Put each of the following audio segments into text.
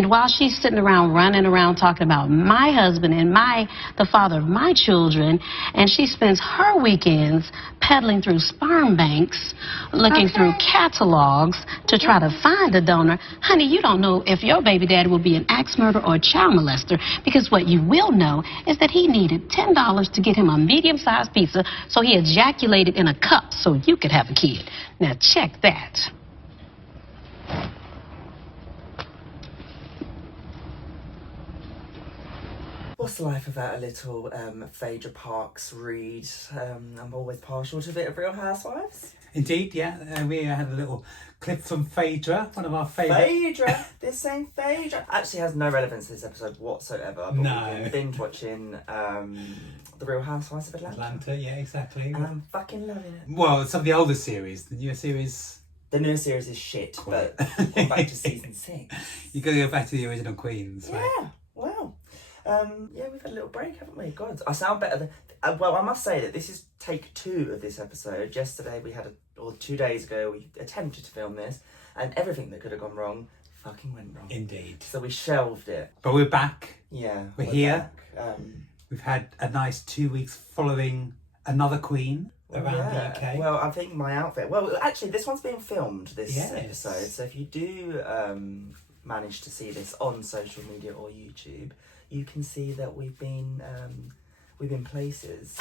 And while she's sitting around running around talking about my husband and the father of my children, and she spends her weekends peddling through sperm banks, looking through catalogs to try to find a donor, honey, you don't know if your baby daddy will be an axe murderer or a child molester, because what you will know is that he needed $10 to get him a medium-sized pizza, so he ejaculated in a cup so you could have a kid. Now check that. What's the life without a little Phaedra Parks read? I'm always partial to a bit of Real Housewives. Indeed, yeah. We had a little clip from Phaedra, one of our favourite. Phaedra! This ain't Phaedra. Actually has no relevance to this episode whatsoever. But no. We've been binge watching The Real Housewives of Atlanta. Yeah, exactly. And I'm fucking loving it. Well, some of the older series. The newer series... The newer series is shit, but going back to season 6. You got to go back to the original Queens, right? Yeah, wow. Yeah, we've had a little break, haven't we? God, I sound better than... well, I must say that this is take 2 of this episode. Yesterday we had, or 2 days ago, we attempted to film this, and everything that could have gone wrong fucking went wrong. Indeed. So we shelved it. But we're back. Yeah. We're here. Back. We've had a nice 2 weeks following another Queen around the UK. Well, I think my outfit... Well, actually, this one's being filmed, this episode. So if you do manage to see this on social media or YouTube... you can see that we've been places.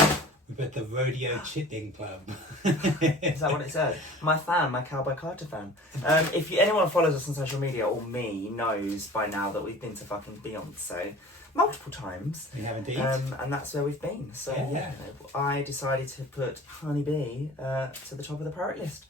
We're at the Rodeo Chitlin Club. Is that what it said? My Cowboy Carter fan. If anyone follows us on social media or me knows by now that we've been to fucking Beyonce multiple times. We have indeed. And that's where we've been. So yeah, I decided to put Honey Bee to the top of the priority list.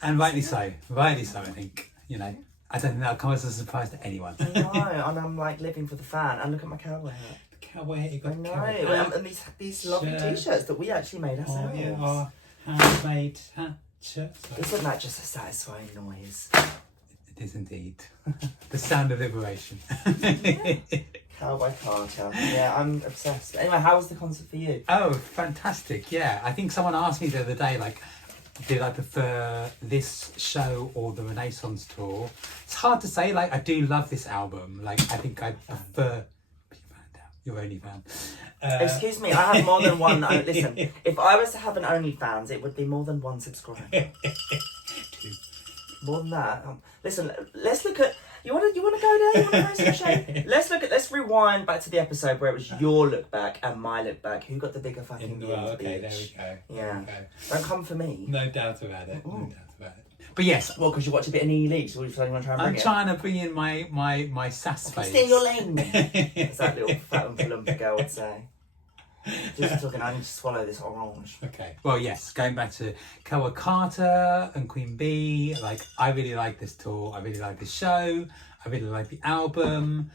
And rightly so. Rightly so, I think. You know. I don't think that'll come as a surprise to anyone. No, and I'm like living for the fan. And look at my cowboy hat. The cowboy hat, you've got I know. cowboy hat. And these lovely t-shirts that we actually made ourselves. Oh, yeah, our handmade hat shirts. Isn't that just a satisfying noise? It is indeed. The sound of liberation. Cowboy Carter. Yeah, I'm obsessed. Anyway, how was the concert for you? Oh, fantastic. Yeah. I think someone asked me the other day, like, did I prefer this show or the Renaissance tour? It's hard to say. Like, I do love this album. Like, I think I prefer... You're only fan. Excuse me, I have more than one... listen, if I was to have an OnlyFans, it would be more than 1 subscriber. More than that. Listen, let's look at... You want to go there? You want to go some Let's rewind back to the episode where it was your look back and my look back. Who got the bigger fucking okay, there we go. Yeah. Okay. Don't come for me. No doubt about it. No doubt about it. But yes. Well, because you watch a bit of E-League, so what do you want to try and bring I'm trying to bring in my sass face. Stay in your lane. As that little fat and plump girl would say. Just talking, I need to swallow this orange. Okay. Well, yes, going back to Cowboy Carter and Queen Bee, like, I really like this tour. I really like the show. I really like the album.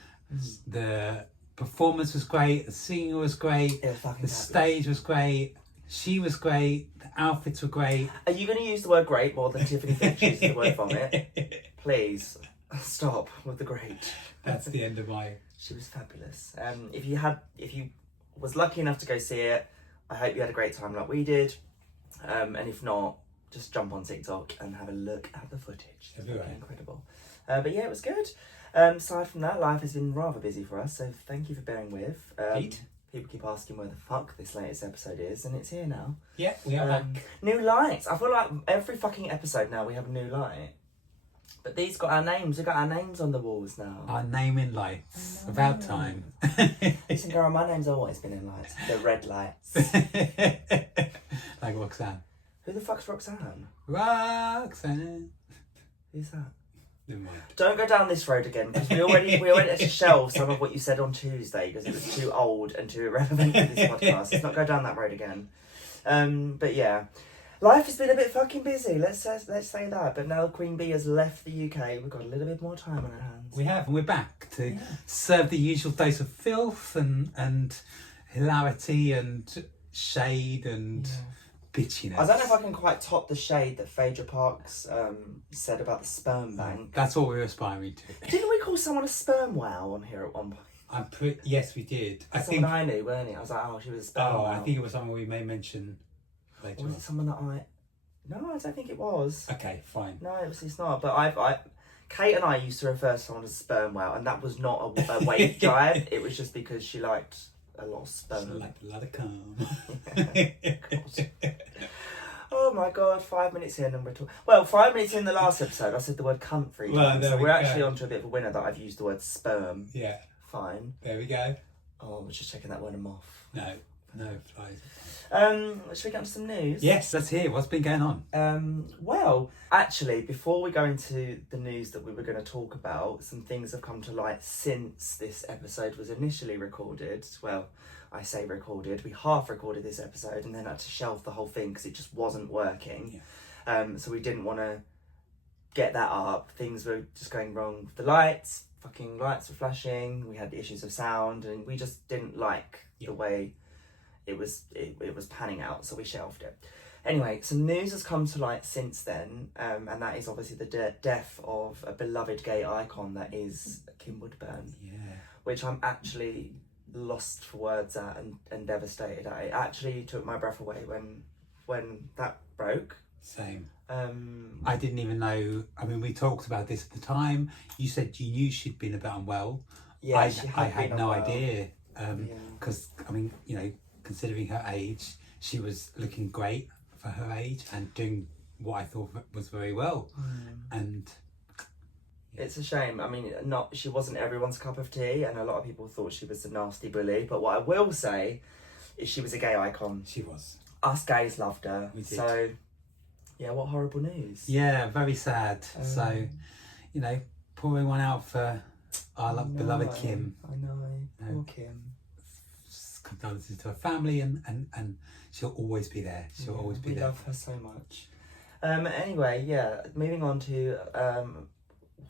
The performance was great. The singing was great. The stage was great. She was great. The outfits were great. Are you going to use the word great more than Tiffany Finch uses the word vomit? Please, stop with the great. That's the end of my... She was fabulous. If you was lucky enough to go see it, I hope you had a great time like we did. And if not, just jump on TikTok and have a look at the footage. It's incredible. But yeah, it was good. Aside from that, life has been rather busy for us, so thank you for bearing with. People keep asking where the fuck this latest episode is, and it's here now. Yeah, we are back. New lights. I feel like every fucking episode now we have a new light. But these got our names. We've got our names on the walls now. Our name in lights. About time. Listen, girl, my name's always been in lights. The red lights. Like Roxanne. Who the fuck's Roxanne? Roxanne. Who's that? Never mind. Don't go down this road again, because we already had to shelve some of what you said on Tuesday because it was too old and too irrelevant for this podcast. Let's not go down that road again. But yeah, life has been a bit fucking busy. Let's say that. But now Queen Bee has left the UK, we've got a little bit more time on our hands. We have, and we're back to serve the usual dose of filth and hilarity and shade and bitchiness. I don't know if I can quite top the shade that Phaedra Parks said about the sperm bank. That's what we're aspiring to. Didn't we call someone a sperm wow on here at one point? Yes, we did. Someone I knew, weren't it? I was like, oh, she was a sperm wow. I think it was someone we may mention later. Or was it someone that No, I don't think it was. Okay, fine. No, it's not. But Kate and I used to refer to someone as sperm whale, and that was not a weight jibe. It was just because she liked a lot of sperm. She liked a lot of cum. God. Oh my God, 5 minutes in and we're talking... Well, 5 minutes in the last episode, I said the word cunt 3 times. So we're actually onto a bit of a winner that I've used the word sperm. Yeah. Fine. There we go. Oh, we're just checking that word off. No flies. Should we get on to some news? Yes, let's hear what's been going on. Well, actually, before we go into the news that we were going to talk about, some things have come to light since this episode was initially recorded. Well, I say recorded. We half recorded this episode and then had to shelve the whole thing because it just wasn't working. Yeah. So we didn't want to get that up. Things were just going wrong with the lights. Fucking lights were flashing. We had issues of sound, and we just didn't like the way it was panning out, so we shelved it. Anyway, some news has come to light since then, and that is obviously the death of a beloved gay icon that is Kim Woodburn. Yeah. Which I'm actually lost for words at and devastated at. It actually took my breath away when that broke. Same. I didn't even know. I mean, we talked about this at the time. You said you knew she'd been a bit unwell. Yeah, I had no idea. Because I mean, you know, considering her age, she was looking great for her age and doing what I thought was very well. And it's a shame. I mean, she wasn't everyone's cup of tea, and a lot of people thought she was a nasty bully. But what I will say is she was a gay icon. She was. Us gays loved her. We did. So, yeah, what horrible news. Yeah, very sad. So, you know, pouring one out for our beloved Kim. I know. Poor Kim. Condolences to her family, and she'll always be there. She'll always be there. We love her so much. Anyway, yeah, moving on to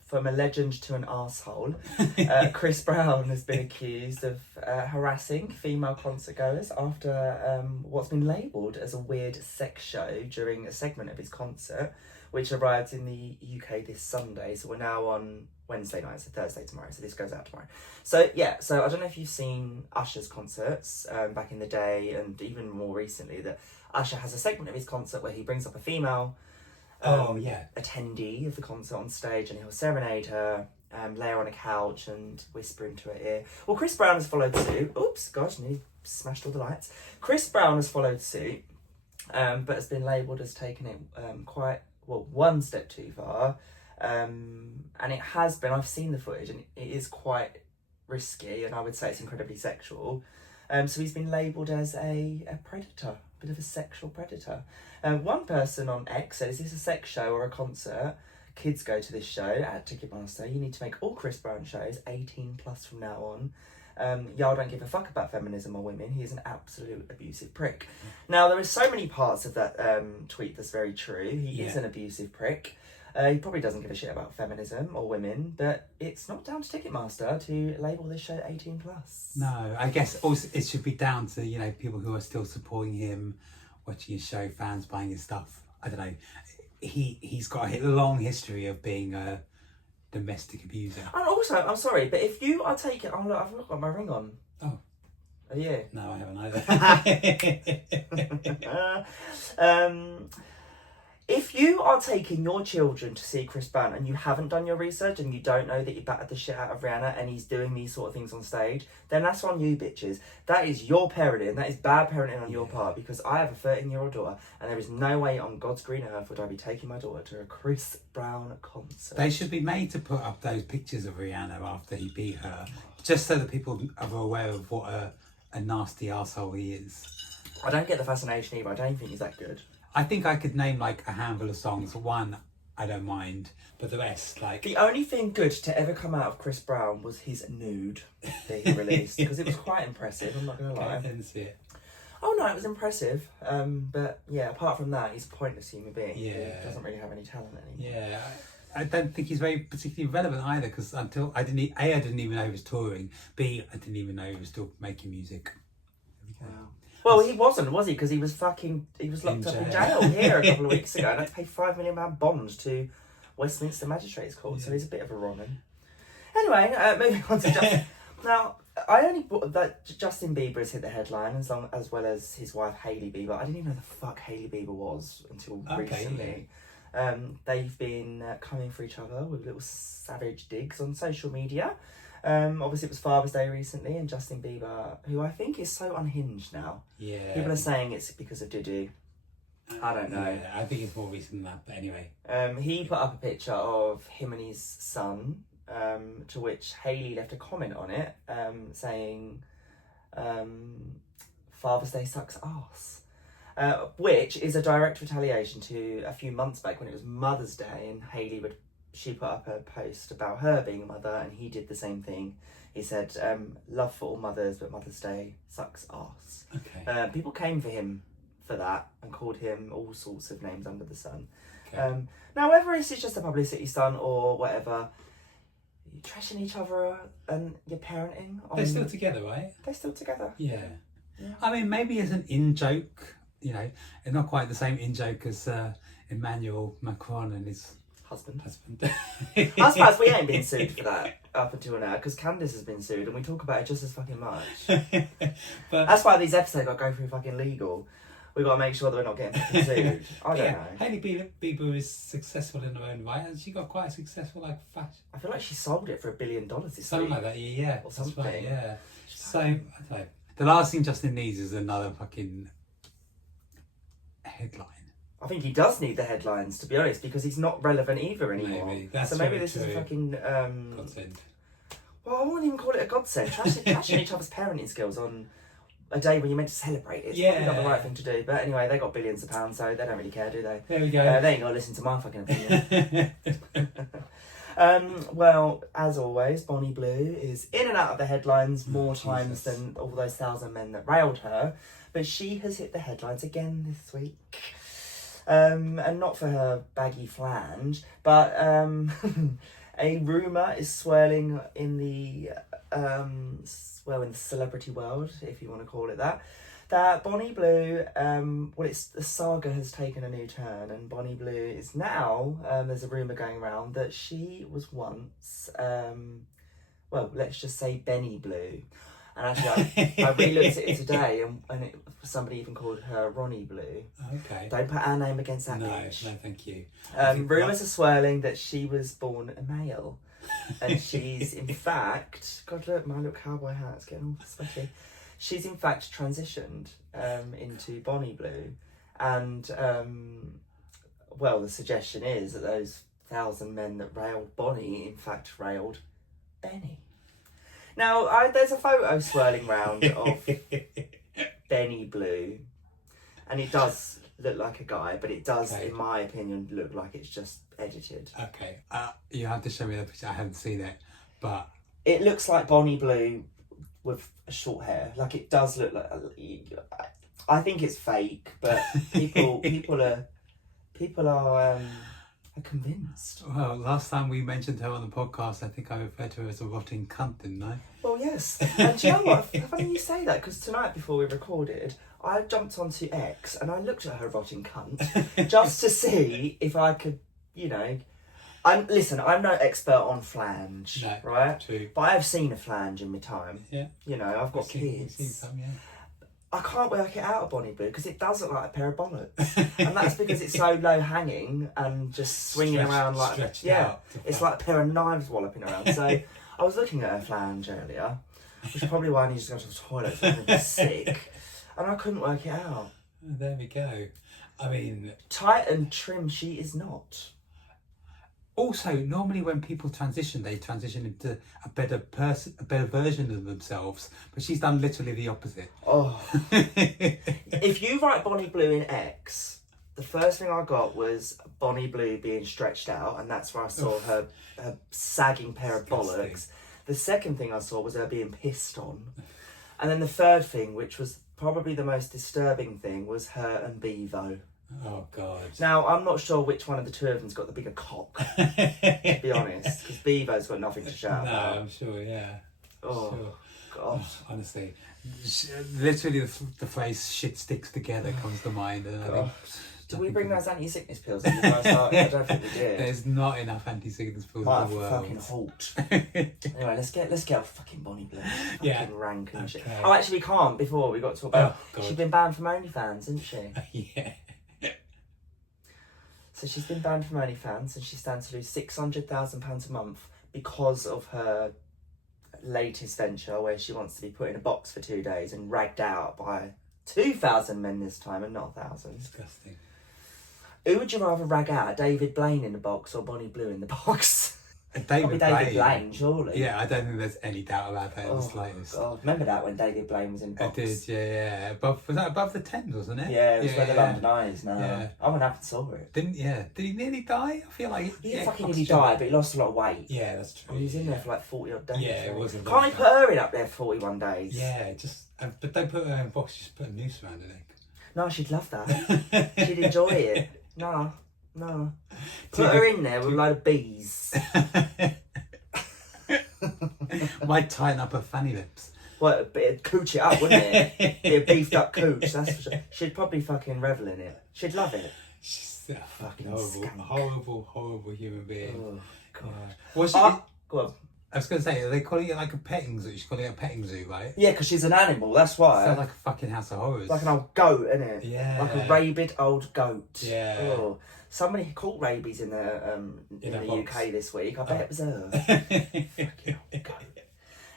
from a legend to an arsehole. Chris Brown has been accused of harassing female concert goers after what's been labelled as a weird sex show during a segment of his concert, which arrives in the UK this Sunday. So we're now on Wednesday night, so Thursday tomorrow, so this goes out tomorrow. So yeah, so I don't know if you've seen Usher's concerts back in the day, and even more recently, that Usher has a segment of his concert where he brings up a female attendee of the concert on stage, and he'll serenade her, lay her on a couch and whisper into her ear. Well, Chris Brown has followed suit. Oops, gosh, nearly smashed all the lights. Chris Brown has followed suit, but has been labelled as taking it one step too far. And it has been, I've seen the footage, and it is quite risky, and I would say it's incredibly sexual. So he's been labelled as a predator, a bit of a sexual predator. One person on X said, "Is this a sex show or a concert? Kids go to this show at Ticketmaster. You need to make all Chris Brown shows 18 plus from now on. Y'all don't give a fuck about feminism or women. He is an absolute abusive prick." Now, there are so many parts of that tweet that's very true. He is an abusive prick. He probably doesn't give a shit about feminism or women, but it's not down to Ticketmaster to label this show 18 plus. No, I guess also it should be down to, you know, people who are still supporting him, watching his show, fans buying his stuff. I don't know. He's got a long history of being a domestic abuser. And also, I'm sorry, but if you are taking... Oh, look, I've not got my ring on. Oh. Oh, yeah. No, I haven't either. If you are taking your children to see Chris Brown and you haven't done your research and you don't know that he battered the shit out of Rihanna and he's doing these sort of things on stage, then that's on you, bitches. That is your parenting. That is bad parenting on your part, because I have a 13-year-old daughter and there is no way on God's green earth would I be taking my daughter to a Chris Brown concert. They should be made to put up those pictures of Rihanna after he beat her, just so that people are aware of what a nasty arsehole he is. I don't get the fascination either. I don't think he's that good. I think I could name like a handful of songs. One, I don't mind, but the rest, like... The only thing good to ever come out of Chris Brown was his nude that he released, because it was quite impressive, I'm not going to lie. I didn't see it. Oh no, it was impressive. But yeah, apart from that, he's a pointless human being. Yeah. He doesn't really have any talent anymore. Yeah. I don't think he's very particularly relevant either, because until I didn't even know he was touring. B, I didn't even know he was still making music. Wow. Well, he wasn't, was he? Because he was locked up in jail here a couple of weeks ago and had to pay £5 million bond to Westminster Magistrates Court. Yeah. So he's a bit of a Roman. Anyway, moving on to Justin. Now, I only thought that Justin Bieber has hit the headline as well as his wife Hailey Bieber. I didn't even know the fuck Hailey Bieber was until recently. They've been coming for each other with little savage digs on social media. Obviously, it was Father's Day recently, and Justin Bieber, who I think is so unhinged now. Yeah. People are saying it's because of Diddy. I don't know. Yeah, I think it's more recent than that, but anyway. He put up a picture of him and his son, to which Hailey left a comment on it, saying, Father's Day sucks ass. Which is a direct retaliation to a few months back when it was Mother's Day, and she put up a post about her being a mother, and he did the same thing. He said, love for all mothers, but Mother's Day sucks ass. Okay. People came for him for that and called him all sorts of names under the sun. Okay. Now, whether this is just a publicity stunt or whatever, you're trashing each other and you're parenting. They're still together, right? They're still together. Yeah. Yeah. I mean, maybe as an in-joke, you know, it's not quite the same in-joke as Emmanuel Macron and his Husband. I I suppose we ain't been sued for that up until now, because Candace has been sued and we talk about it just as fucking much. But That's why these episodes got to go through fucking legal. We got to make sure that we're not getting fucking sued. I don't know. Hailey Bieber is successful in her own right, and she got quite a successful fashion. I feel like she sold it for $1 billion this Something week. like that, yeah. Or That's something. right, yeah. So, I don't know. The last thing Justin needs is another fucking headline. I think he does need the headlines, to be honest, because he's not relevant either anymore. Maybe. That's so maybe very this is a true. fucking Godsend. well, I wouldn't even call it a godsend. Trashing each other's parenting skills on a day when you're meant to celebrate it's probably not the right thing to do. But anyway, they got billions of pounds, so they don't really care, do they? There we go. They ain't got to listen to my fucking opinion. Well, as always, Bonnie Blue is in and out of the headlines more times than all those 1,000 men that railed her. But she has hit the headlines again this week. And not for her baggy flange, but a rumour is swirling in the in the celebrity world, if you want to call it that, that Bonnie Blue, the saga has taken a new turn, and Bonnie Blue is now, there's a rumour going around that she was once, let's just say Benny Blue. And actually, I re-looked at it today, and somebody even called her Ronnie Blue. Okay. Don't put our name against that No, bitch. no, thank you. Rumours are swirling that she was born a male. And she's, in fact... God, look, my little cowboy hat's getting all sweaty. She's, in fact, transitioned into Bonnie Blue. And, the suggestion is that those 1,000 men that railed Bonnie, in fact, railed Benny. Now, there's a photo swirling round of Benny Blue, and it does look like a guy, but it does, in my opinion, look like it's just edited. Okay, you have to show me the picture. I haven't seen it, but it looks like Bonnie Blue with short hair. Like, it does look like. I think it's fake, but people are convinced. Well, last time we mentioned her on the podcast, I think I referred to her as a rotting cunt, didn't I? Well, yes. And do you know what? Funny you say that, because tonight before we recorded, I jumped onto X and I looked at her rotting cunt just to see if I could, I'm no expert on flange, No, right? true. But I've seen a flange in my time. Yeah. I've got kids. Seen some, yeah. I can't work it out of Bonnie Blue because it does look like a pair of bollocks. And that's because it's so low hanging and just swinging around like... Stretched Yeah, out. it's like a pair of knives walloping around. So I was looking at her flange earlier, which is probably why I need to go to the toilet so I'm sick. And I couldn't work it out. There we go. I mean... Tight and trim she is not. Also, normally when people transition, they transition into a better version of themselves. But she's done literally the opposite. Oh. If you write Bonnie Blue in X, the first thing I got was Bonnie Blue being stretched out, and that's where I saw her sagging pair of bollocks. The second thing I saw was her being pissed on. And then the third thing, which was probably the most disturbing thing, was her and Bevo. Oh, God. Now, I'm not sure which one of the two of them's got the bigger cock, to be honest, because Bevo's got nothing to shout about. No, I'm sure, yeah. Oh, Sure. God. Honestly, literally the phrase "shit sticks together" comes to mind, and I think. Did we bring those anti-sickness pills that you guys started? I don't think we did. There's not enough anti-sickness pills Might in the have world. fucking halt. Anyway, let's get off fucking Bonnie Blue. Fucking Yeah. rank and shit. Okay. Oh, actually, we can't. Before we got to talk about, Oh, God. she's been banned from OnlyFans, isn't she? Yeah. So So she's been banned from OnlyFans, and she stands to lose £600,000 a month because of her latest venture, where she wants to be put in a box for 2 days and ragged out by 2,000 men this time, and not 1,000. Disgusting. Who would you rather rag out, David Blaine in the box or Bonnie Blue in the box? David Blaine, surely. Yeah, I don't think there's any doubt about that in the slightest. God. Remember that when David Blaine was in the box? I did, yeah. Was that above the Thames, wasn't it? Yeah, it was where the London Eye is now. Yeah. I went up and saw it. Did he nearly die? I feel like He didn't fucking nearly die, but he lost a lot of weight. Yeah, that's true. And he was in there for like 40 odd days. Yeah, it wasn't. Can't he put her in up there for 41 days? Yeah, but don't put her in a box, just put a noose around her neck. No, she'd love that. She'd enjoy it. No. Put her in there with a load of bees. Might tighten up her fanny lips. Well, it'd cooch it up, wouldn't it? Be a beefed up cooch, that's for sure. She'd probably fucking revel in it. She'd love it. She's a fucking skank. horrible human being. Oh, God. Go on. I was going to say, are they calling it like a petting zoo? She's calling it a petting zoo, right? Yeah, because she's an animal, that's why. Sounds like a fucking House of Horrors. Like an old goat, isn't it? Yeah. Like a rabid old goat. Yeah. Oh. Somebody caught rabies in the UK this week. I bet it was her. Fucking old goat.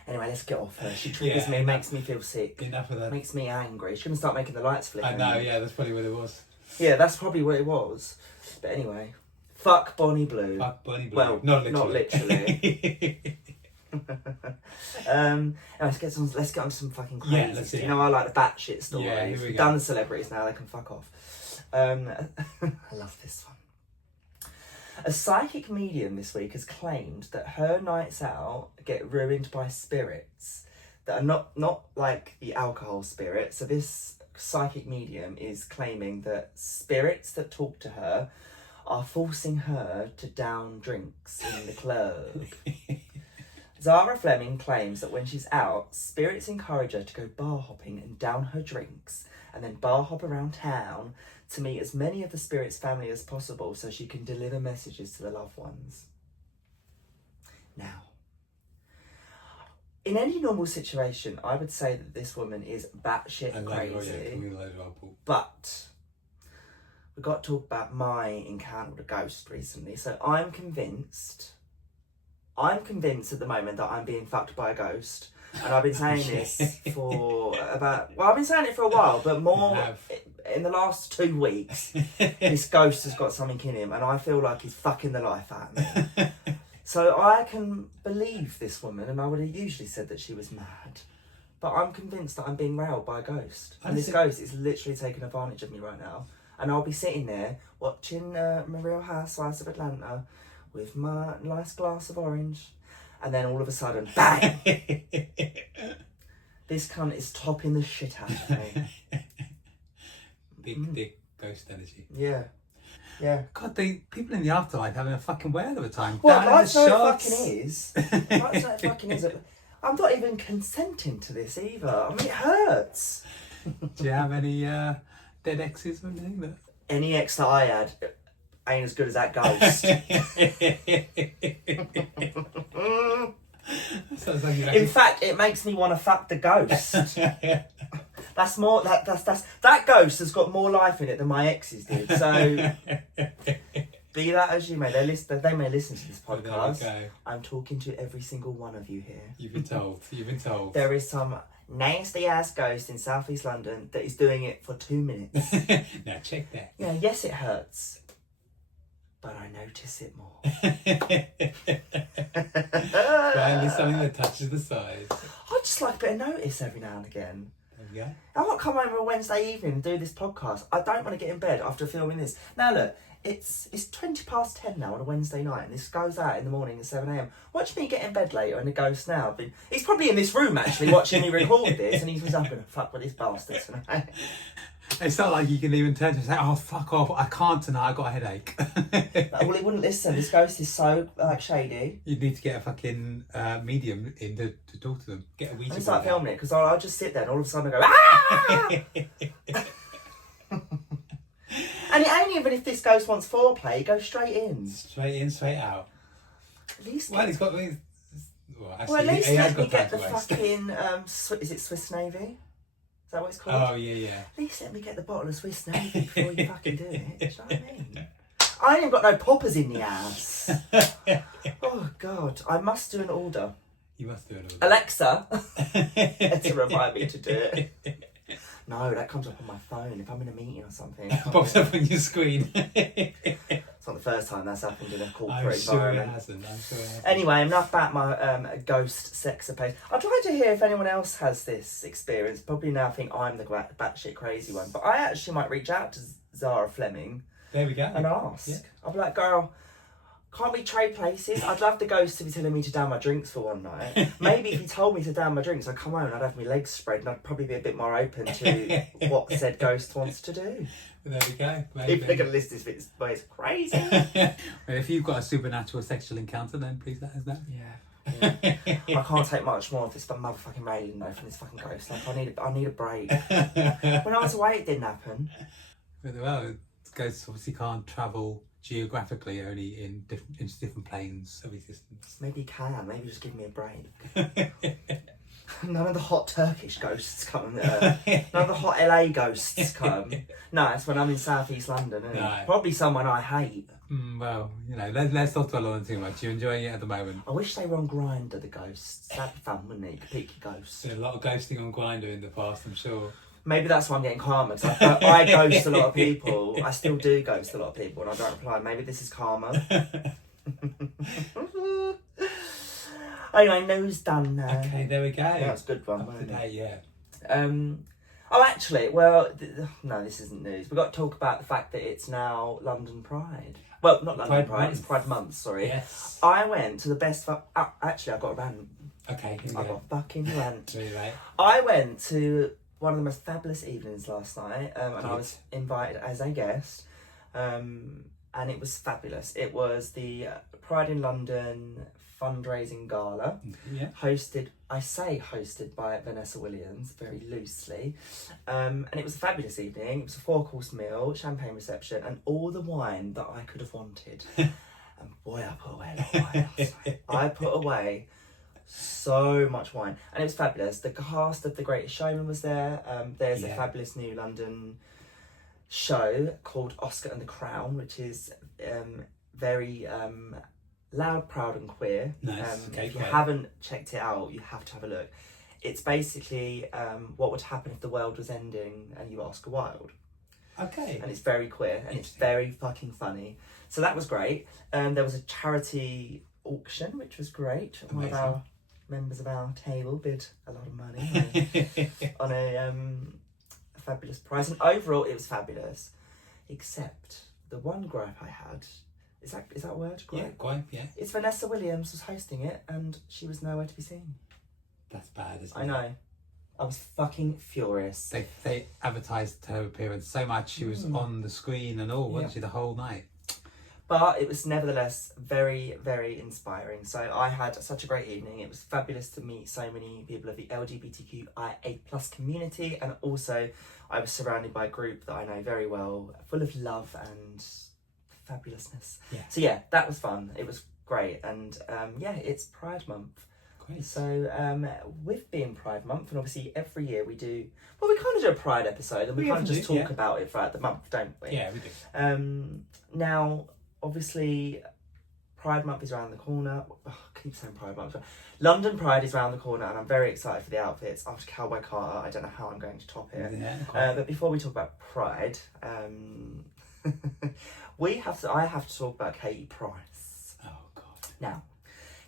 Anyway, let's get off her. She triggers me, makes me feel sick. Enough of that. Makes me angry. She couldn't start making the lights flicker. I know, yeah, that's probably what it was. Yeah, that's probably what it was. But anyway, fuck Bonnie Blue. Fuck Bonnie Blue. Well, not literally. Let's get on to some fucking crazy. Yeah, let's see. You know, I like the batshit stories. Yeah, here we We've go. done the celebrities now, they can fuck off. I love this one. A psychic medium this week has claimed that her nights out get ruined by spirits that are not like the alcohol spirit. So this psychic medium is claiming that spirits that talk to her are forcing her to down drinks in the club. Zara Fleming claims that when she's out, spirits encourage her to go bar hopping and down her drinks and then bar hop around town to meet as many of the spirit's family as possible so she can deliver messages to the loved ones. Now, in any normal situation, I would say that this woman is batshit crazy. But we've got to talk about my encounter with a ghost recently. So I'm convinced at the moment that I'm being fucked by a ghost. And I've been saying this I've been saying it for a while, but more in the last 2 weeks, this ghost has got something in him and I feel like he's fucking the life out of me. So I can believe this woman, and I would have usually said that she was mad. But I'm convinced that I'm being railed by a ghost. And this ghost is literally taking advantage of me right now. And I'll be sitting there watching Real Housewives of Atlanta with my nice glass of orange. And then all of a sudden, bang! This cunt is topping the shit out of me. Big dick ghost energy. Yeah. God, people in the afterlife having a fucking whale of a time. Well, like so it fucking is. Like so it fucking is. I'm not even consenting to this either. I mean, it hurts. Do you have any dead exes or anything? That... Any ex that I had ain't as good as that ghost. In fact, it makes me want to fuck the ghost. That's more that ghost has got more life in it than my exes did. So be that as you may, they may listen to this podcast. I'm talking to every single one of you here. You've been told. There is some nasty ass ghost in southeast London that is doing it for 2 minutes. Now check that. Yeah, yes it hurts, but I notice it more. Finally something that touches the sides. I just like a bit of notice every now and again. There we go. I want to come over a Wednesday evening and do this podcast. I don't want to get in bed after filming this. Now look, it's 10 now on a Wednesday night, and this goes out in the morning at 7 a.m. Watch me get in bed later and the ghost now. He's probably in this room actually watching me record this, and he was up and fuck with this bastard tonight. It's not like you can even turn to him and say, "Oh, fuck off, I can't tonight, I've got a headache." Well, he wouldn't listen. This ghost is so shady. You need to get a fucking medium in to talk to them. Get a Ouija board. I'm start filming it because I'll just sit there and all of a sudden I go, ah! And it ain't even if this ghost wants foreplay, go straight in. Straight in, straight out. At least he's got these. Well, at least let me get the fucking is it Swiss Navy? Is that what it's called? Oh, yeah. At least let me get the bottle of Swiss Navy before you fucking do it. Do you know what I mean? I ain't even got no poppers in the house. Oh, God. I must do an order. You must do it. Alexa, to remind me to do it. No, that comes up on my phone if I'm in a meeting or something. It pops up on your screen. It's not the first time that's happened in a corporate I'm sure it environment. hasn't. I'm sure it hasn't. Anyway, enough about my ghost sexapade. I'd like to hear if anyone else has this experience. Probably now think I'm the batshit crazy one. But I actually might reach out to Zara Fleming There we go. and ask. Yeah. I'll be like, girl, can't we trade places? I'd love the ghost to be telling me to down my drinks for one night. Maybe if he told me to down my drinks, I'd come home and I'd have my legs spread and I'd probably be a bit more open to what said ghost wants to do. There we go. If they're going to list this bit, it's crazy. Well, if you've got a supernatural sexual encounter, then please let us know. Yeah. I can't take much more of this motherfucking railing though from this fucking ghost. Like I need a break. When I was away, it didn't happen. Well, ghosts obviously can't travel geographically, only in different planes of existence. Maybe you can. Maybe just give me a break. None of the hot Turkish ghosts come. None of the hot LA ghosts come. No, it's when I'm in South East London, isn't No. it? Probably someone I hate. Well, you know, let's not dwell on it too much. You're enjoying it at the moment. I wish they were on Grindr, the ghosts. That'd be fun, wouldn't it? You could pick your ghosts. There's been a lot of ghosting on Grindr in the past, I'm sure. Maybe that's why I'm getting karma, because I ghost a lot of people. I still do ghost a lot of people, and I don't reply. Maybe this is karma. Anyway, news done now. Okay, there we go. Yeah, that's a good one, Up to wasn't date, it? yeah. Oh, actually, well, no, this isn't news. We've got to talk about the fact that it's now London Pride. Well, not London Pride, it's Pride Month, sorry. Yes. I went to the best... actually, I got a rant. Okay, here we I go. got a fucking rant. Really right. I went to one of the most fabulous evenings last night, and I Good. was invited as a guest, and it was fabulous. It was the Pride in London fundraising gala, Yeah. hosted by Vanessa Williams, very loosely, and it was a fabulous evening. It was a 4-course meal, champagne reception, and all the wine that I could have wanted. And boy, I put away a lot of wine last night. I put away so much wine, and it was fabulous. The cast of The Greatest Showman was there. There's a fabulous new London show called Oscar and the Crown, which is very loud, proud and queer. Nice. Okay, if you great. haven't checked it out, you have to have a look. It's basically what would happen if the world was ending and you Oscar Wilde. Okay. And it's very queer and it's very fucking funny. So that was great. There was a charity auction, which was great. One of our members of our table bid a lot of money on a fabulous prize. And overall, it was fabulous. Except the one gripe I had, is that a word? Gripe? Yeah, quite, yeah. It's Vanessa Williams was hosting it and she was nowhere to be seen. That's bad, isn't it? I know. I was fucking furious. They advertised her appearance so much. She was on the screen and all, wasn't she, the whole night? But it was nevertheless very, very inspiring. So I had such a great evening. It was fabulous to meet so many people of the LGBTQIA+ community, and also I was surrounded by a group that I know very well, full of love and fabulousness. Yeah. So yeah, that was fun. It was great, and it's Pride Month. Great. So with being Pride Month, and obviously every year we kind of do a Pride episode, and we kind of just talk about it throughout the month, don't we? Yeah, we do. Now, obviously, Pride Month is around the corner. Oh, I keep saying Pride Month. London Pride is around the corner, and I'm very excited for the outfits. After Cowboy Carter, I don't know how I'm going to top it. Yeah, but before we talk about Pride, I have to talk about Katie Price. Oh, God. Now,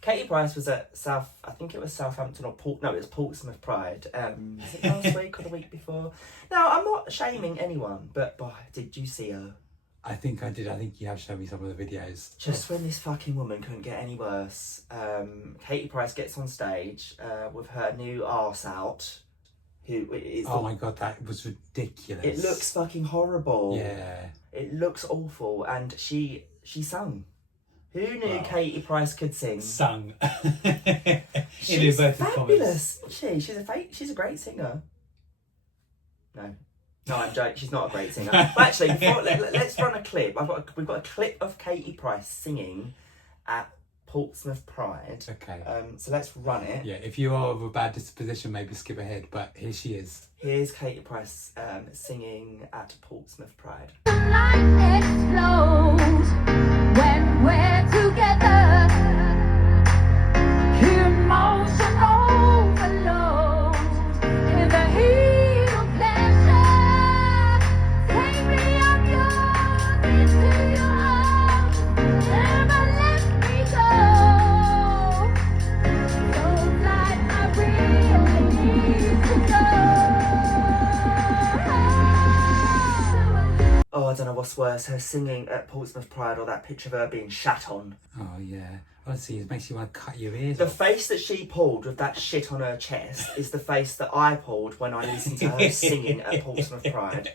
Katie Price was at Southampton or it was Portsmouth Pride. Was it last week or the week before? Now, I'm not shaming anyone, but boy, did you see her? I think I did. I think you have shown me some of the videos. Just when this fucking woman couldn't get any worse, Katie Price gets on stage with her new arse out. Who is? Oh my God, that was ridiculous. It looks fucking horrible. Yeah. It looks awful, and she sung. Who knew Katie Price could sing? Sung. She's fabulous. She's a great singer. No, I'm joking. She's not a great singer. But actually, let's run a clip. We've got a clip of Katie Price singing at Portsmouth Pride. Okay. So let's run it. Yeah, if you are of a bad disposition, maybe skip ahead. But here she is. Here's Katie Price singing at Portsmouth Pride. Light explodes. worse, her singing at Portsmouth Pride or that picture of her being shat on. Oh yeah. Honestly, it makes you want to cut your ears The off. face that she pulled with that shit on her chest is the face that I pulled when I listened to her singing at Portsmouth Pride.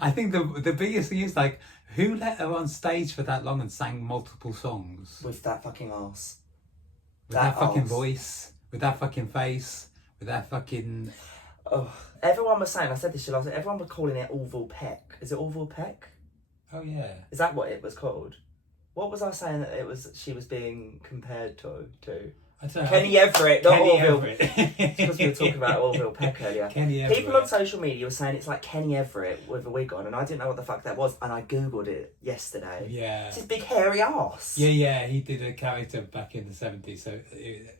I think the biggest thing is like, who let her on stage for that long and sang multiple songs? With that fucking arse. With that fucking arse. voice, with that fucking face, with that fucking... Oh, everyone was saying, I said this to you last week, everyone was calling it Orville Peck. Is it Orville Peck? Oh yeah. Is that what it was called? What was I saying that it was? She was being compared to? I don't know. Kenny Everett, not Kenny Orville. Everett. Because we were talking about Orville Peck earlier. Kenny Everett. People on social media were saying it's like Kenny Everett with a wig on, and I didn't know what the fuck that was, and I googled it yesterday. Yeah. It's his big hairy ass. Yeah, he did a character back in the 70s, so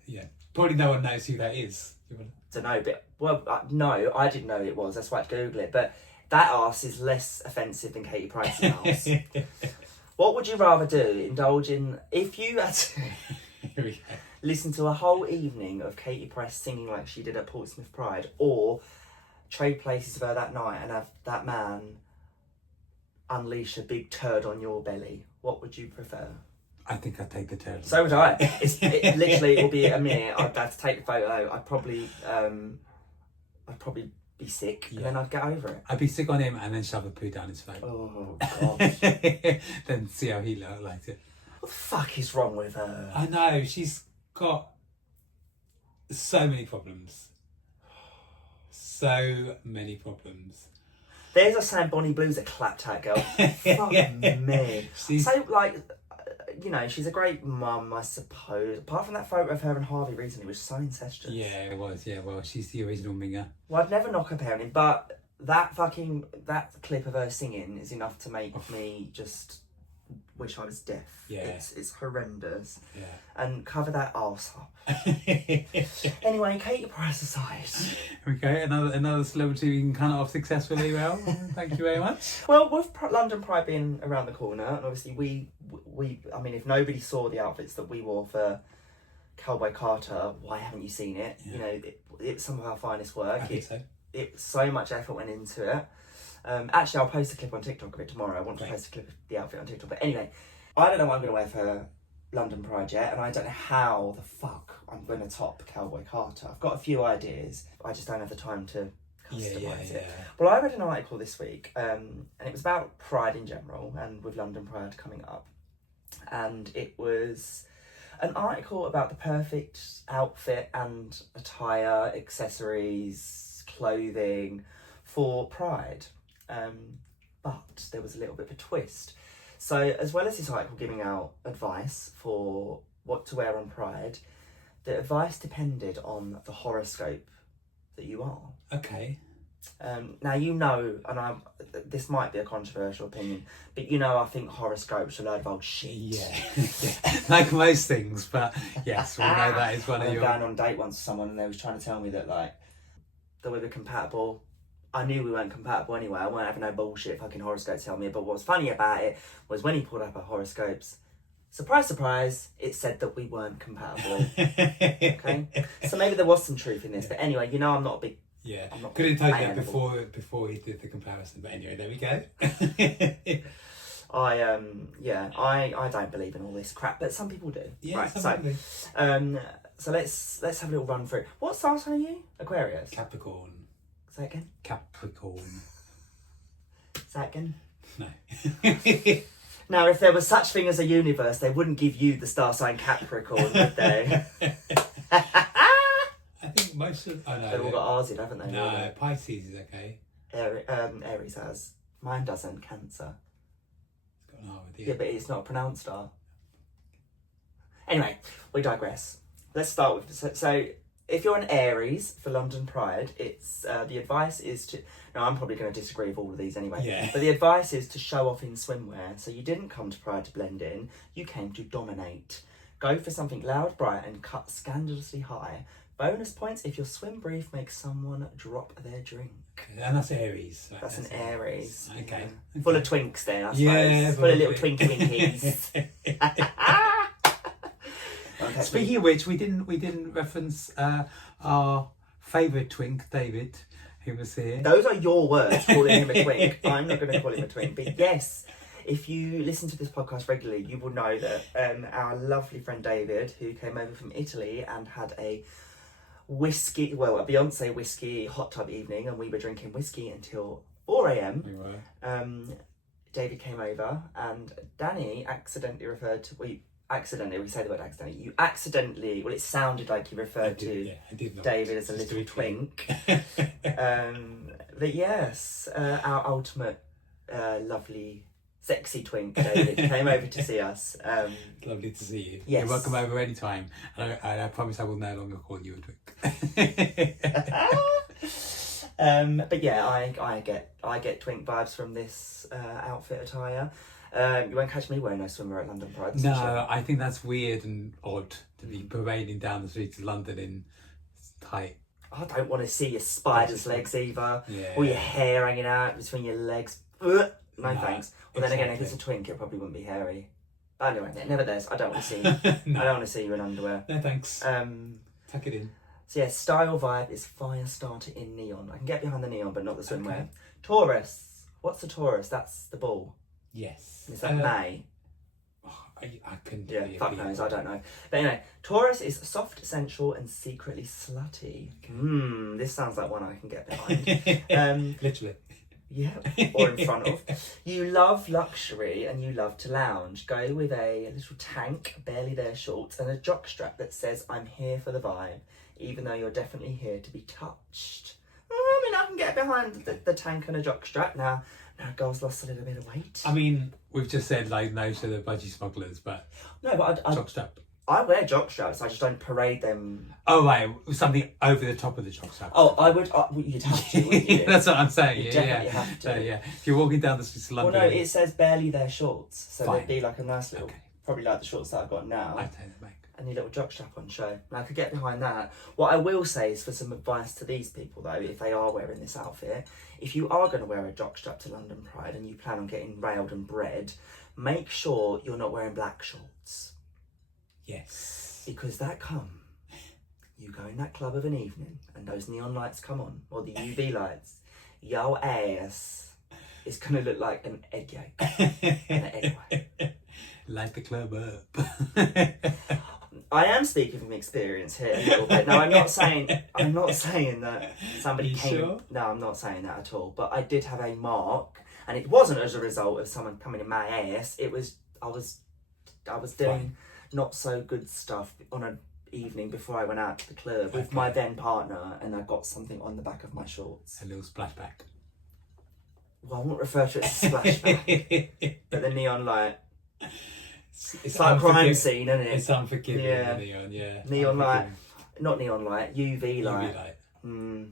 yeah. Probably no one knows who that is. Don't know, but no, I didn't know it was. That's why I had to Google it. But that ass is less offensive than Katie Price's ass. What would you rather do? Indulge in, if you had to Here we go. listen to a whole evening of Katie Price singing like she did at Portsmouth Pride, or trade places with her that night and have that man unleash a big turd on your belly? What would you prefer? I think I'd take the turtle. So would I. It literally will be a minute. I'd have to take the photo. I'd probably be sick, and then I'd get over it. I'd be sick on him and then shove a poo down his face. Oh god. Then see how he likes it. What the fuck is wrong with her? I know, she's got so many problems. So many problems. There's a Sam Bonnie Blues a clapped hat girl. Fuck me. So like, you know, she's a great mum, I suppose. Apart from that photo of her and Harvey recently, which was so incestuous. Yeah, it was. Yeah, well, she's the original minger. Well, I'd never knock her parenting, but that clip of her singing is enough to make me just wish I was deaf. Yeah. It's horrendous. Yeah. And cover that arse up. Anyway, Katie Price aside. Okay, another celebrity we can cut off successfully. Well, thank you very much. Well, with London Pride being around the corner, and obviously we I mean, if nobody saw the outfits that we wore for Cowboy Carter, why haven't you seen it? Yeah. You know, it's some of our finest work. I think so. So much effort went into it. Actually, I'll post a clip on TikTok of it tomorrow. I want to post a clip of the outfit on TikTok. But anyway, I don't know what I'm going to wear for London Pride yet, and I don't know how the fuck I'm going to top Cowboy Carter. I've got a few ideas. I just don't have the time to customise it. Well, I read an article this week, and it was about Pride in general, and with London Pride coming up. And it was an article about the perfect outfit and attire, accessories, clothing for Pride. But there was a little bit of a twist. So as well as this article giving out advice for what to wear on Pride, the advice depended on the horoscope that you are. Okay. Now, you know, and this might be a controversial opinion, but you know, I think horoscopes are a load of old shit. Yeah. Like most things, but yes, we know that is one of your... I was going on a date once with someone and they was trying to tell me that, like, that we were compatible. I knew we weren't compatible anyway. I weren't having no bullshit fucking horoscope tell me. But what was funny about it was when he pulled up our horoscopes, surprise, surprise, it said that we weren't compatible. Okay? So maybe there was some truth in this. But anyway, you know, I'm not a big... Yeah, couldn't tell you that before he did the comparison. But anyway, there we go. I don't believe in all this crap, but some people do. Yeah, right, so let's have a little run through. What star sign are you? Aquarius? Capricorn. Say that again? Capricorn. Say that again? No. Now, if there was such thing as a universe, they wouldn't give you the star sign Capricorn, would they? I think most of... Oh, no. They've all got R's in, haven't they? No, really? Pisces is okay. Aries has. Mine doesn't. Cancer. It's got an R with you. Yeah, but it's not a pronounced R. Anyway, we digress. Let's start with... So if you're an Aries for London Pride, it's the advice is to... Now, I'm probably going to disagree with all of these anyway. Yeah. But the advice is to show off in swimwear. So you didn't come to Pride to blend in. You came to dominate. Go for something loud, bright, and cut scandalously high. Bonus points if your swim brief makes someone drop their drink. And that's Aries. Right? That's an Aries. Okay. Yeah. Full of twinks then, I suppose. Yeah, full of little twinky winkies. Speaking of which, we didn't reference our favourite twink, David, who was here. Those are your words, calling him a twink. I'm not going to call him a twink. But yes, if you listen to this podcast regularly, you will know that our lovely friend David, who came over from Italy and had a Beyonce whiskey hot tub evening, and we were drinking whiskey until 4 a.m. We were. David came over, and Danny accidentally referred to... we say the word accidentally. You accidentally... Well, it sounded like you referred to David as a little twink. But yes, our ultimate lovely... sexy twink, David, came over to see us. Lovely to see you. Yes. You're welcome over anytime. And I promise I will no longer call you a twink. But yeah, I get twink vibes from this outfit attire. You won't catch me wearing no swimwear at London Pride. No, I think that's weird and odd to be parading down the streets of London in tight. I don't want to see your spider's legs either. Yeah. Or your hair hanging out between your legs. Ugh. No thanks. Well, then again, if exactly. it's a twink, it probably wouldn't be hairy. But anyway, nevertheless, I don't want to see. No. I don't want to see you in underwear. No thanks. Tuck it in. So yeah, style vibe is fire starter in neon. I can get behind the neon, but not the swimwear. Okay. Taurus. What's the Taurus? That's the bull. Yes. Is that May? I couldn't. Yeah, fuck knows. I don't know. But anyway, Taurus is soft, sensual, and secretly slutty. This sounds like one I can get behind. Literally. Yeah, or in front of. You love luxury and you love to lounge. Go with a little tank, barely there shorts, and a jockstrap that says, I'm here for the vibe, even though you're definitely here to be touched. I mean, I can get behind the tank and a jockstrap. Now girls lost a little bit of weight. I mean, we've just said like no to the budgie smugglers, but No, but jockstrap. I wear jockstraps, I just don't parade them. Oh right, something over the top of the jockstrap. Oh, I would. You'd have to, wouldn't you? That's what I'm saying. You Yeah, definitely yeah. have to. So, yeah, if you're walking down the streets of Well, London, no, it says barely their shorts, so Fine. they'd be like a nice little, Okay. probably like the shorts that I've got now. I take it back. And your little jockstrap on show. And I could get behind that. What I will say is, for some advice to these people though, if they are wearing this outfit, if you are going to wear a jockstrap to London Pride and you plan on getting railed and bred, make sure you're not wearing black shorts. Yes. Because you go in that club of an evening and those neon lights come on, or the UV lights, your ass is going to look like an egg yolk. And an egg white. Light the club up. I am speaking from experience here a little bit. Now, I'm not saying that somebody You came. sure? No, I'm not saying that at all. But I did have a mark, and it wasn't as a result of someone coming in my ass. It was I was doing not so good stuff on an evening before I went out to the club with my then partner, and I got something on the back of my shorts. A little splashback. Well, I won't refer to it as a splashback, but the neon light. It's like a crime unforgiv- scene, isn't it? It's unforgiving. Yeah. The neon, yeah. Neon light. Unforgiving. Not neon light, UV light. UV light.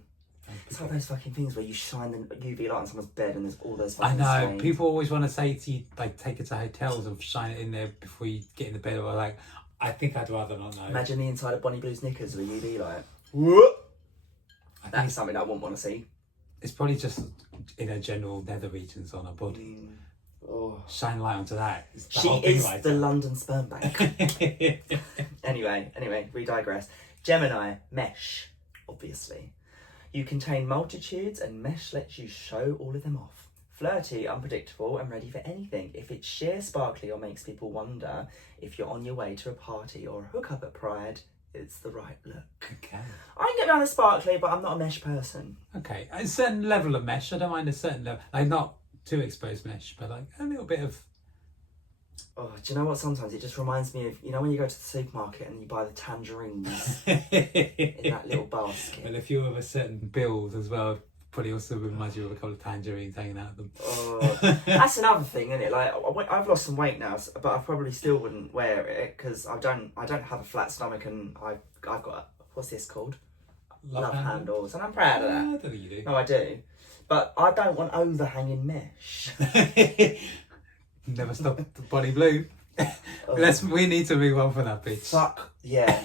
It's like those fucking things where you shine the UV light on someone's bed and there's all those I fucking know. stains. People always want to say to you, like, take it to hotels and shine it in there before you get in the bed. Or like, I think I'd rather not know. Imagine the inside of Bonnie Blue's knickers with a UV light. I think That's something I wouldn't want to see. it's probably just in a general nether regions on our body. Oh. Shine light onto that. It's the She whole thing is lights the up. London sperm bank. Anyway, we digress. Gemini, mesh, obviously. You contain multitudes and mesh lets you show all of them off. Flirty, unpredictable and ready for anything. If it's sheer sparkly or makes people wonder if you're on your way to a party or a hookup at Pride, it's the right look. Okay. I can get down the sparkly, but I'm not a mesh person. Okay. A certain level of mesh. I don't mind a certain level. Like, not too exposed mesh, but like a little bit of. Oh, do you know what? Sometimes it just reminds me of, you know, when you go to the supermarket and you buy the tangerines In in that little basket. Well, if you're of a certain build as well, probably also reminds you of a couple of tangerines hanging out of them. Oh, that's another thing, isn't it? Like, I've lost some weight now, but I probably still wouldn't wear it because I don't have a flat stomach, and I've got what's this called? Love handles, and I'm proud of that. I don't think you do. No, I do, but I don't want overhanging mesh. Never stop the body blue. We need to move on from that bitch. Fuck yeah!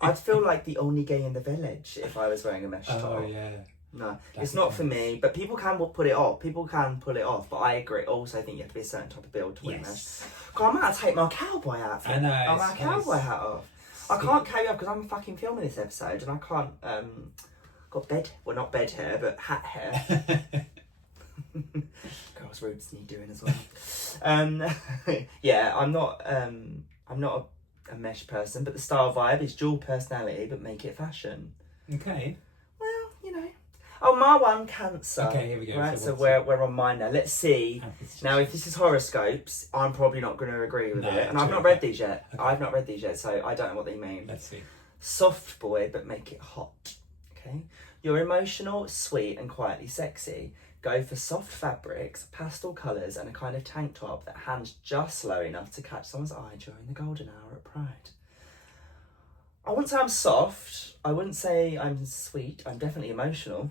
I'd feel like the only gay in the village if I was wearing a mesh top. Oh yeah. No, That's it's not okay. for me. But people can put it off. People can pull it off. But I agree. Also, think you have to be a certain type of build to wear mesh. Yes. God, I'm gonna take my cowboy outfit. I know, I'm my it's cowboy nice. hat off. I can't carry off because I'm fucking filming this episode, and I can't. Got not bed hair, but hat hair. Girls' roots need doing as well. Yeah, I'm not a mesh person, but the style vibe is dual personality, but make it fashion. Okay. Well, you know. Oh, my one, Cancer. Okay, here we go. Right, So so we're on mine now. Let's see. Happy Now, if this is horoscopes, I'm probably not going to agree with No, it. And I've true, not read okay. these yet. Okay. I've not read these yet, so I don't know what they mean. Let's see. Soft boy, but make it hot. Okay? You're emotional, sweet, and quietly sexy. Go for soft fabrics, pastel colours, and a kind of tank top that hangs just low enough to catch someone's eye during the golden hour at Pride. I wouldn't say I'm soft. I wouldn't say I'm sweet. I'm definitely emotional.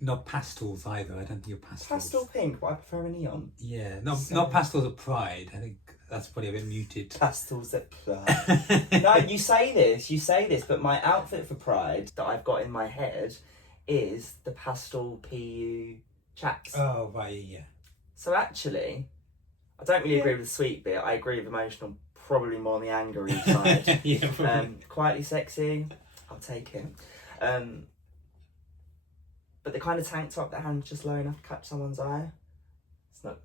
Not pastels either. I don't think you're pastels. Pastel pink, but I prefer a neon. Yeah, not pastels of Pride. I think that's probably a bit muted. Pastels at Pride. No, you say this, but my outfit for Pride that I've got in my head is the pastel PU chaps. Oh, right, yeah. So actually, I don't really agree with the sweet bit. I agree with emotional, probably more on the angry side. Yeah, probably. Quietly sexy, I'll take it. But the kind of tank top that hangs just low enough to catch someone's eye, it's not.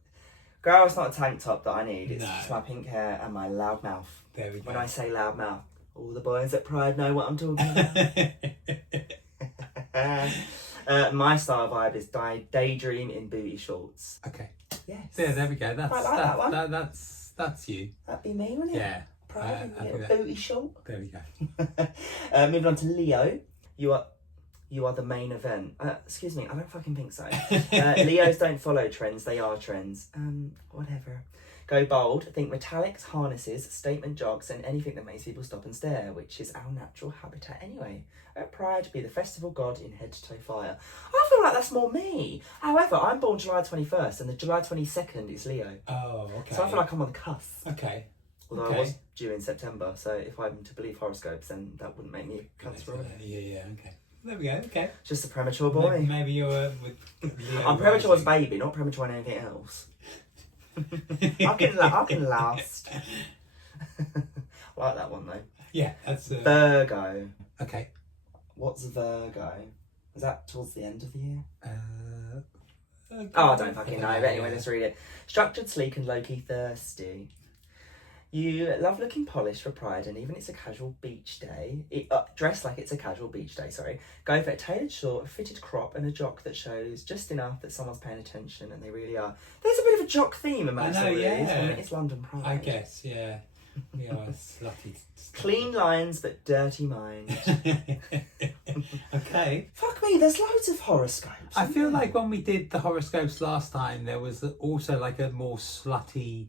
Girl, it's not a tank top that I need. It's just my pink hair and my loud mouth. There we go. When I say loud mouth, all the boys at Pride know what I'm talking about. My style vibe is daydream in booty shorts. Okay. Yes. Yeah, there we go. That's Quite like that one. That's you. That'd be me, wouldn't it? Yeah. Pride in I a think little booty short. There we go. Moving on to Leo. You are the main event. Excuse me, I don't fucking think so. Leos don't follow trends, they are trends. Whatever. Go bold, think metallics, harnesses, statement jogs, and anything that makes people stop and stare, which is our natural habitat anyway. At Pride, be the festival god in head to toe fire. I feel like that's more me. However, I'm born July 21st, and the July 22nd is Leo. Oh, okay. So I feel like I'm on the cusp. Okay. Although Okay. I was due in September, so if I'm to believe horoscopes, then that wouldn't make me a Cancer. Yeah, okay. There we go, okay. Just a premature boy. Maybe you're with Leo. I'm premature as a baby, not premature in anything else. I can last. I like that one though. Yeah, that's Virgo. okay. What's Virgo? Is that towards the end of the year? Okay. Oh, I don't fucking know. But anyway, let's read it. Structured, sleek, and low-key thirsty. You love looking polished for Pride, and even it's a casual beach day. Dress like it's a casual beach day, sorry. Go for a tailored short, a fitted crop, and a jock that shows just enough that someone's paying attention, and they really are. There's a bit of a jock theme amongst all these. It's London Pride. I guess, yeah. We are slutty. Clean lines, but dirty mind. Okay. Fuck me, there's loads of horoscopes. I feel like when we did the horoscopes last time, there was also like a more slutty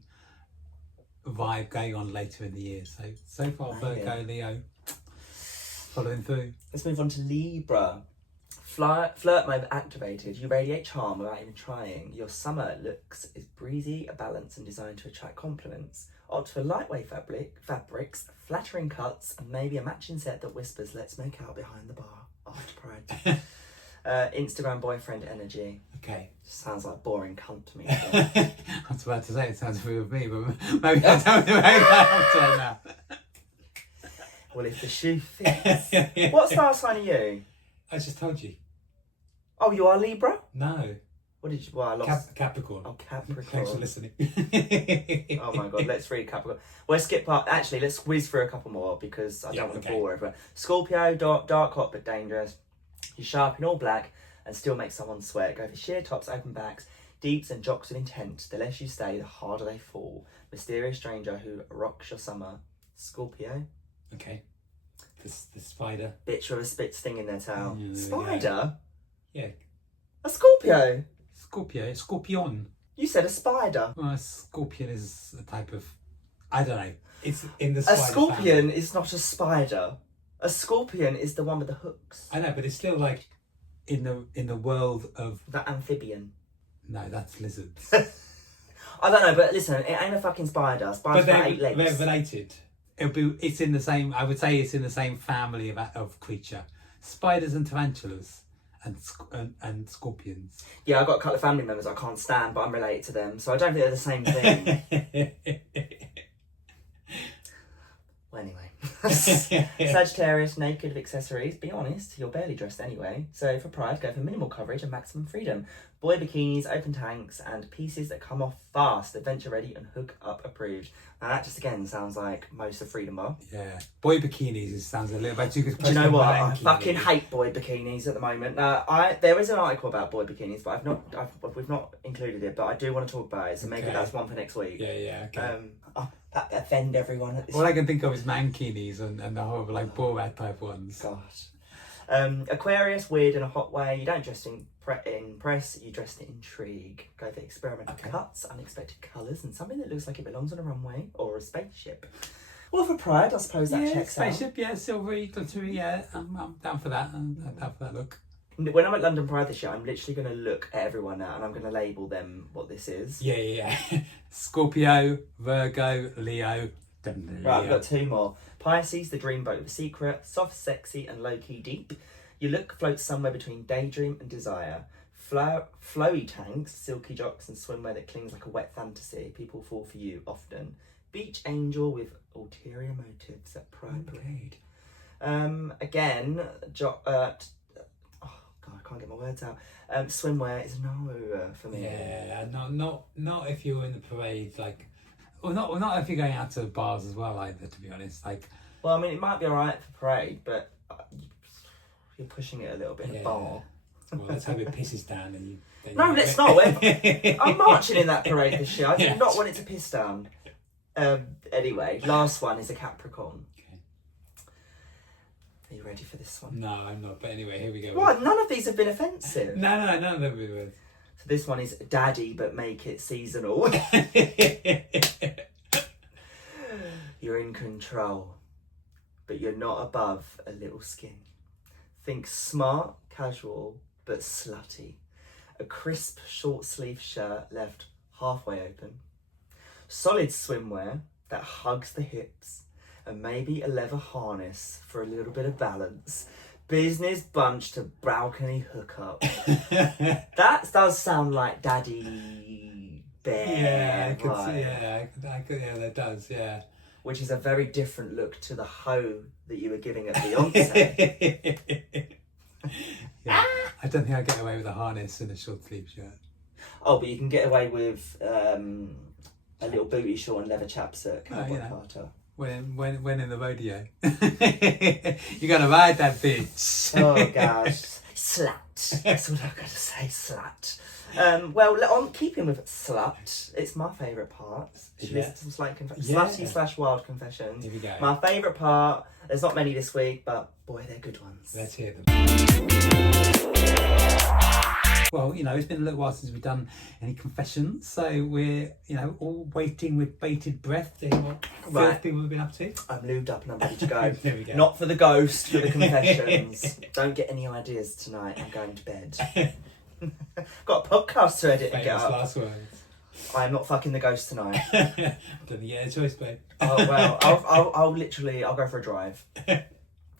vibe going on later in the year. So far, Virgo, Leo, following through. Let's move on to Libra. Flirt mode activated. You radiate charm without even trying. Your summer looks is breezy, balanced, and designed to attract compliments. Opt for lightweight fabrics, flattering cuts, and maybe a matching set that whispers, "Let's make out behind the bar" after Pride. Instagram boyfriend energy. Okay. Sounds like boring cunt to me. I was about to say it sounds weird with me, but maybe I don't know that now. Well, if the shoe fits. What star sign are you? I just told you. Oh, you are Libra? No. What did you... Well, I lost... Capricorn. Oh, Capricorn. Thanks for listening. Oh my god, let's read Capricorn. We'll skip part. Actually, let's whiz through a couple more because I don't want to bore everyone. Scorpio, dark hot but dangerous. You sharp in all black and still make someone sweat. Go for sheer tops, open backs, deeps and jocks with intent. The less you stay, the harder they fall. Mysterious stranger who rocks your summer. Scorpio. Okay. The spider. Bitch with a spit sting in their tail. Yeah, Spider? Yeah. A Scorpio? Scorpion. You said a spider. Well, a scorpion is a type of... I don't know. It's in the A spider scorpion family. is not a spider. A scorpion is the one with the hooks. I know, but it's still like in the world of... The amphibian. No, that's lizards. I don't know, but listen, it ain't a fucking spider. Spiders got 8 legs. They're related. It's in the same... I would say it's in the same family of creature. Spiders and tarantulas and scorpions. Yeah, I've got a couple of family members I can't stand, but I'm related to them, so I don't think they're the same thing. Well, anyway. Sagittarius, naked of accessories. Be honest, you're barely dressed anyway. So for Pride, go for minimal coverage and maximum freedom. Boy bikinis, open tanks, and pieces that come off fast. Adventure ready and hook up approved. Now that just again sounds like most of Freedom Bar. Yeah, boy bikinis. It sounds a little bit too good. Do you know what? I fucking hate boy bikinis at the moment. There is an article about boy bikinis, but we've not included it. But I do want to talk about it, so maybe that's one for next week. Yeah. Okay. That offend everyone at this. All I can think of is mankinis and the horrible like Borat type ones. Gosh. Aquarius, weird in a hot way. You don't dress in press, you dress in intrigue. Go for experimental cuts, unexpected colours, and something that looks like it belongs on a runway or a spaceship. Well, for Pride, I suppose that checks out. Spaceship, yeah, silvery, glittery, yeah. I'm down for that. I'm down for that look. When I'm at London Pride this year, I'm literally going to look at everyone now and I'm going to label them what this is. Yeah. Scorpio, Virgo, Leo. Right, I've got two more. Pisces, the dreamboat with a secret. Soft, sexy, and low-key deep. Your look floats somewhere between daydream and desire. Flowy tanks, silky jocks, and swimwear that clings like a wet fantasy. People fall for you often. Beach angel with ulterior motives at Pride Parade. Again, I can't get my words out. Swimwear is a no for me. Yeah, not if you're in the parade, like, or not if you're going out to bars as well either. To be honest, like. Well, I mean, it might be alright for parade, but you're pushing it a little bit in a bar. Well, let's hope it pisses down and you. No, let's not. I'm marching in that parade this year. I do not want it to piss down. Anyway, last one is a Capricorn. Are you ready for this one? No, I'm not. But anyway, here we go. What? None of these have been offensive. No, none of them were. So this one is daddy, but make it seasonal. You're in control, but you're not above a little skin. Think smart, casual, but slutty. A crisp short sleeve shirt left halfway open. Solid swimwear that hugs the hips. And maybe a leather harness for a little bit of balance. Business bunch to balcony hookup. That does sound like Daddy Bear. Yeah, I could see. Yeah, that does. Yeah. Which is a very different look to the hoe that you were giving at Beyonce. Yeah, I don't think I get away with a harness and a short sleeve shirt. Oh, but you can get away with a little booty short and leather chaps at Cowboy Carter. When in the rodeo. You gotta ride that bitch. Oh gosh. Slut. That's what I've got to say, slut. Well, on keeping with slut, it's my favourite part. Some slight slutty/wild confessions. Here we go. My favourite part, there's not many this week, but boy, they're good ones. Let's hear them. Well, it's been a little while since we've done any confessions, so we're, all waiting with bated breath to hear what filth people have been up to. I'm lubed up and I'm ready to go. There we go. Not for the ghost, for the confessions. Don't get any ideas tonight. I'm going to bed. Got a podcast to edit and get up. Last words. I'm not fucking the ghost tonight. Don't think you had a choice, babe. Oh well, I'll go for a drive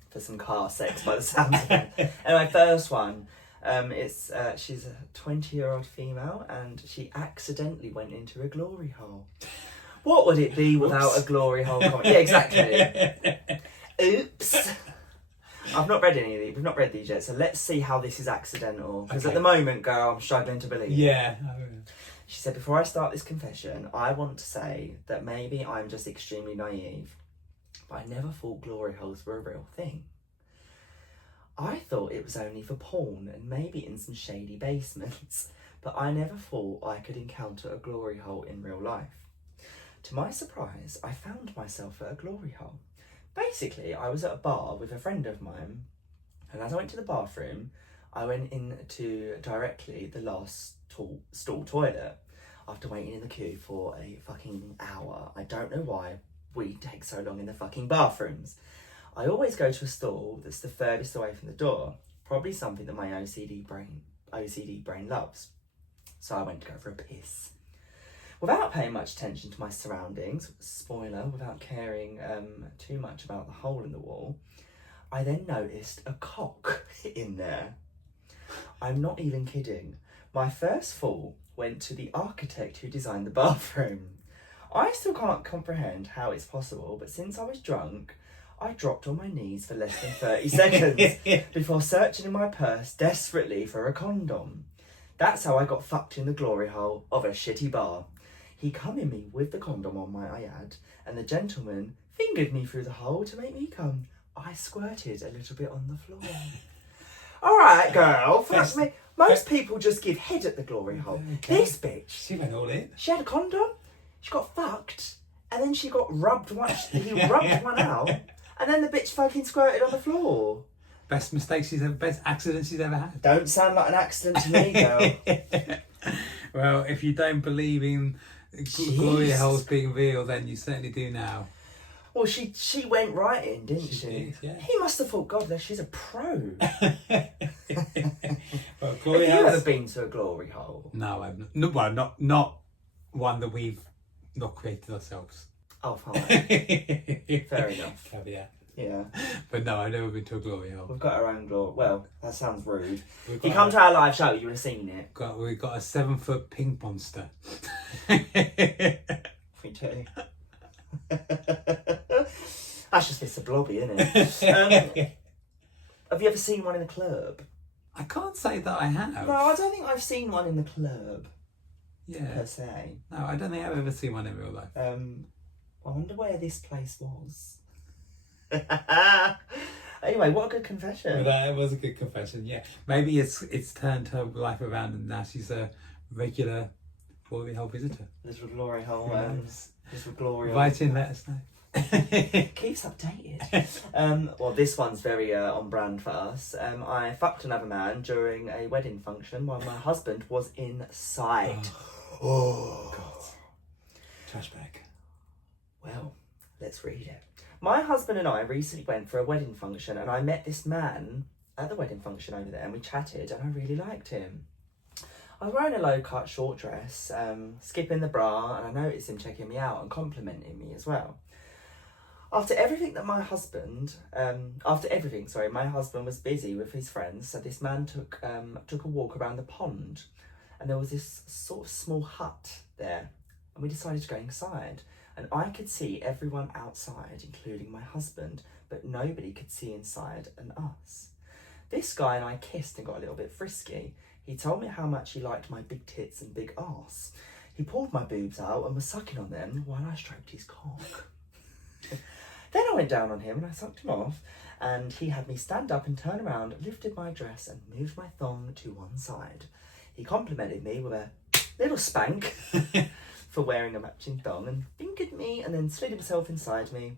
for some car sex by the sounds of it. Anyway, first one. She's a 20-year-old female and she accidentally went into a glory hole. What would it be without a glory hole comment? Yeah, exactly. Oops. I've not read any of these. We've not read these yet, so let's see how this is accidental. Because at the moment, girl, I'm struggling to believe it. Yeah. She said, before I start this confession, I want to say that maybe I'm just extremely naive, but I never thought glory holes were a real thing. I thought it was only for porn and maybe in some shady basements, but I never thought I could encounter a glory hole in real life. To my surprise, I found myself at a glory hole. Basically, I was at a bar with a friend of mine, and as I went to the bathroom, I went into directly the last stall toilet after waiting in the queue for a fucking hour. I don't know why we take so long in the fucking bathrooms. I always go to a stall that's the furthest away from the door, probably something that my OCD brain loves. So I went to go for a piss. Without paying much attention to my surroundings, spoiler, without caring too much about the hole in the wall, I then noticed a cock in there. I'm not even kidding. My first fall went to the architect who designed the bathroom. I still can't comprehend how it's possible, but since I was drunk, I dropped on my knees for less than 30 seconds before searching in my purse desperately for a condom. That's how I got fucked in the glory hole of a shitty bar. He come in me with the condom on, might I add, and the gentleman fingered me through the hole to make me come. I squirted a little bit on the floor. All right, girl, fuck me. Most people just give head at the glory hole. Okay. This bitch, She went all in. she had a condom, she got fucked, and then she got rubbed one. He rubbed one out, and then the bitch fucking squirted on the floor. Best mistakes she's ever, best accidents she's ever had. Don't sound like an accident to me, girl. Well, if you don't believe in glory holes being real, then you certainly do now. Well, she went right in, didn't she? did, yeah. He must have thought, God, she's a pro. Well, Have glory you holes. ever been to a glory hole? No, I've not. No, well, not one that we've not created ourselves. Oh, fine. Fair enough. Caveat. Yeah. But no, I've never been to a glory hole. We've got our own glory. Well, that sounds rude. We've If you got come to our live show, you would have seen it. we've got a 7-foot pink monster. We do. That's just Mr. Blobby, isn't it? Have you ever seen one in a club? I can't say that I have. No, I don't think I've seen one in the club, Yeah. per se. No, I don't think I've ever seen one in real life. I wonder where this place was. Anyway, what a good confession. Well, that was a good confession. Yeah, maybe it's turned her life around, and now she's a regular glory hole visitor. Little glory hole. Who knows? Little glory hole. Write in, let us know. Keeps updated. Well, this one's very on brand for us. I fucked another man during a wedding function while my husband was inside. Oh, God. Trash bag. Well, let's read it. My husband and I recently went for a wedding function, and I met this man at the wedding function over there, and we chatted, and I really liked him. I was wearing a low-cut short dress, skipping the bra, and I noticed him checking me out and complimenting me as well. After everything, my husband was busy with his friends, so this man took a walk around the pond, and there was this sort of small hut there, and we decided to go inside. And I could see everyone outside, including my husband, but nobody could see inside and us. This guy and I kissed and got a little bit frisky. He told me how much he liked my big tits and big arse. He pulled my boobs out and was sucking on them while I stroked his cock. Then I went down on him and I sucked him off, and he had me stand up and turn around, lifted my dress and moved my thong to one side. He complimented me with a little spank for wearing a matching thong and fingered me and then slid himself inside me.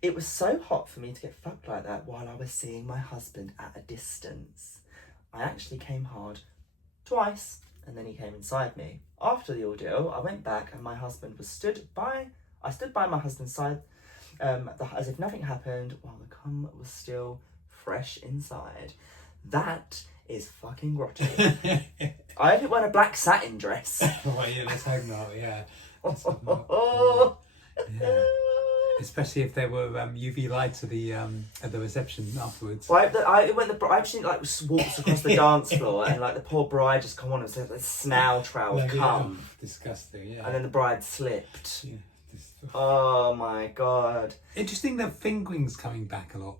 It was so hot for me to get fucked like that while I was seeing my husband at a distance. I actually came hard twice, and then he came inside me. After the ordeal, I went back and my husband was stood by my husband's side as if nothing happened while the cum was still fresh inside. That is fucking grotty. I hope it weren't a black satin dress. Oh, yeah, let's hope not, yeah. Let's hope not. Yeah. Especially if there were UV lights at the reception afterwards. Well, I hope she like walks across the dance floor and like the poor bride just come on and said, "This snail trail of cum." Disgusting, yeah. And then the bride slipped. Yeah. Oh my God. Interesting that fingering's coming back a lot.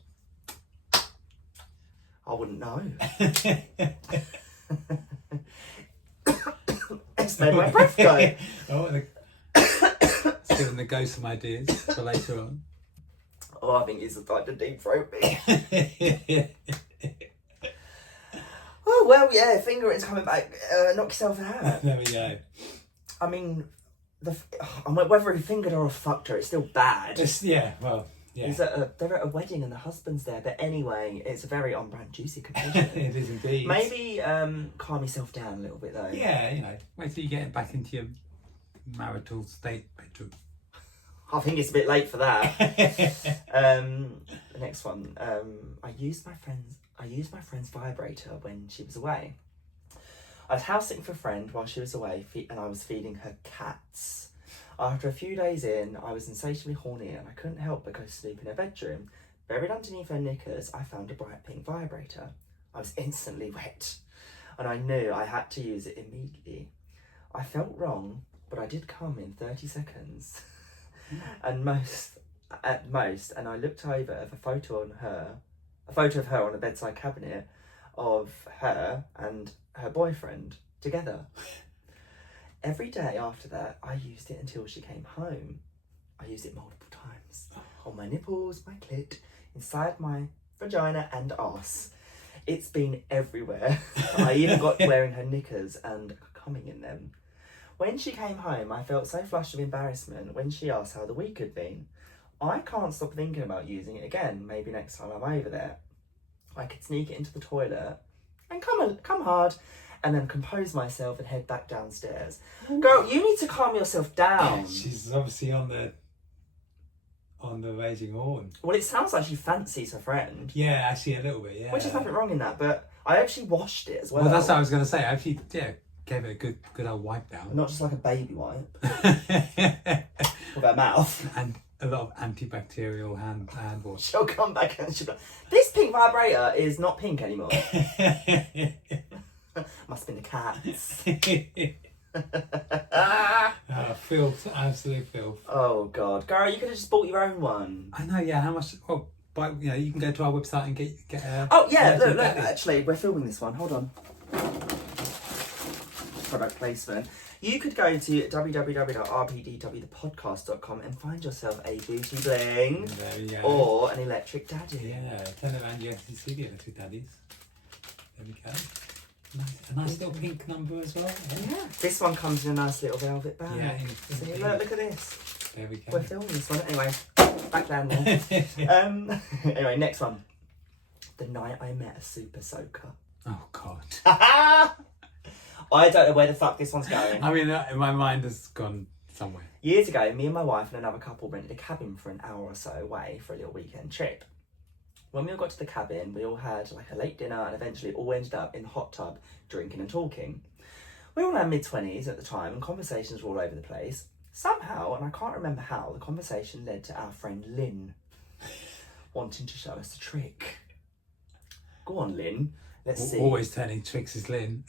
I wouldn't know. It's made my breath go. It's giving the ghost some ideas for later on. Oh, I think he's like to deep throat me. Oh, well, yeah, fingering's coming back. Knock yourself out. There we go. I mean, whether he fingered her or fucked her, it's still bad. Yeah, well, yeah. They're at a wedding and the husband's there. But anyway, it's a very on-brand, juicy confession. It is indeed. Maybe calm yourself down a little bit, though. Yeah, wait till you get back into your marital state bedroom. I think it's a bit late for that. The next one. I used my friend's vibrator when she was away. I was house sitting for a friend while she was away, and I was feeding her cats. After a few days in, I was insatiably horny and I couldn't help but go to sleep in her bedroom. Buried underneath her knickers, I found a bright pink vibrator. I was instantly wet, and I knew I had to use it immediately. I felt wrong, but I did come in 30 seconds. And most at most, and I looked over at a photo of her on a bedside cabinet of her and her boyfriend together. Every day after that, I used it until she came home. I used it multiple times. On my nipples, my clit, inside my vagina and arse. It's been everywhere. I even got wearing her knickers and coming in them. When she came home, I felt so flushed with embarrassment when she asked how the week had been. I can't stop thinking about using it again, maybe next time I'm over there. I could sneak it into the toilet and come hard, and then compose myself and head back downstairs. Girl, you need to calm yourself down. She's obviously on the raging horn. Well, it sounds like she fancies her friend. Yeah, actually a little bit, yeah. Which is nothing wrong in that, but I actually washed it as well. Well, that's what I was going to say. I actually, gave it a good old wipe down. Not just like a baby wipe. With her mouth. And a lot of antibacterial hand wash. She'll come back and she'll be like, this pink vibrator is not pink anymore. Must have been the cat's. Filth, absolute filth. Oh God, girl, you could have just bought your own one. I know, yeah. How much? Well, you can go to our website and get. Oh yeah, look. Actually, we're filming this one. Hold on. Product placement. You could go to www.rpdwthepodcast.com and find yourself a booty bling There we go. or an electric daddy. Yeah, turn around USB the electric daddies. There we go. A nice little pink number as well. Yeah. This one comes in a nice little velvet bag. Yeah. See, look at this. There we go. We're filming this one anyway. Back down there. Anyway, next one. The night I met a super soaker. Oh God. I don't know where the fuck this one's going. I mean, my mind has gone somewhere. Years ago, me and my wife and another couple rented a cabin for an hour or so away for a little weekend trip. When we all got to the cabin, we all had like a late dinner and eventually all ended up in the hot tub drinking and talking. We were all in our mid-20s at the time and conversations were all over the place. Somehow, and I can't remember how, the conversation led to our friend Lynn wanting to show us a trick. Go on, Lynn. Let's see. Always turning tricks is Lynn.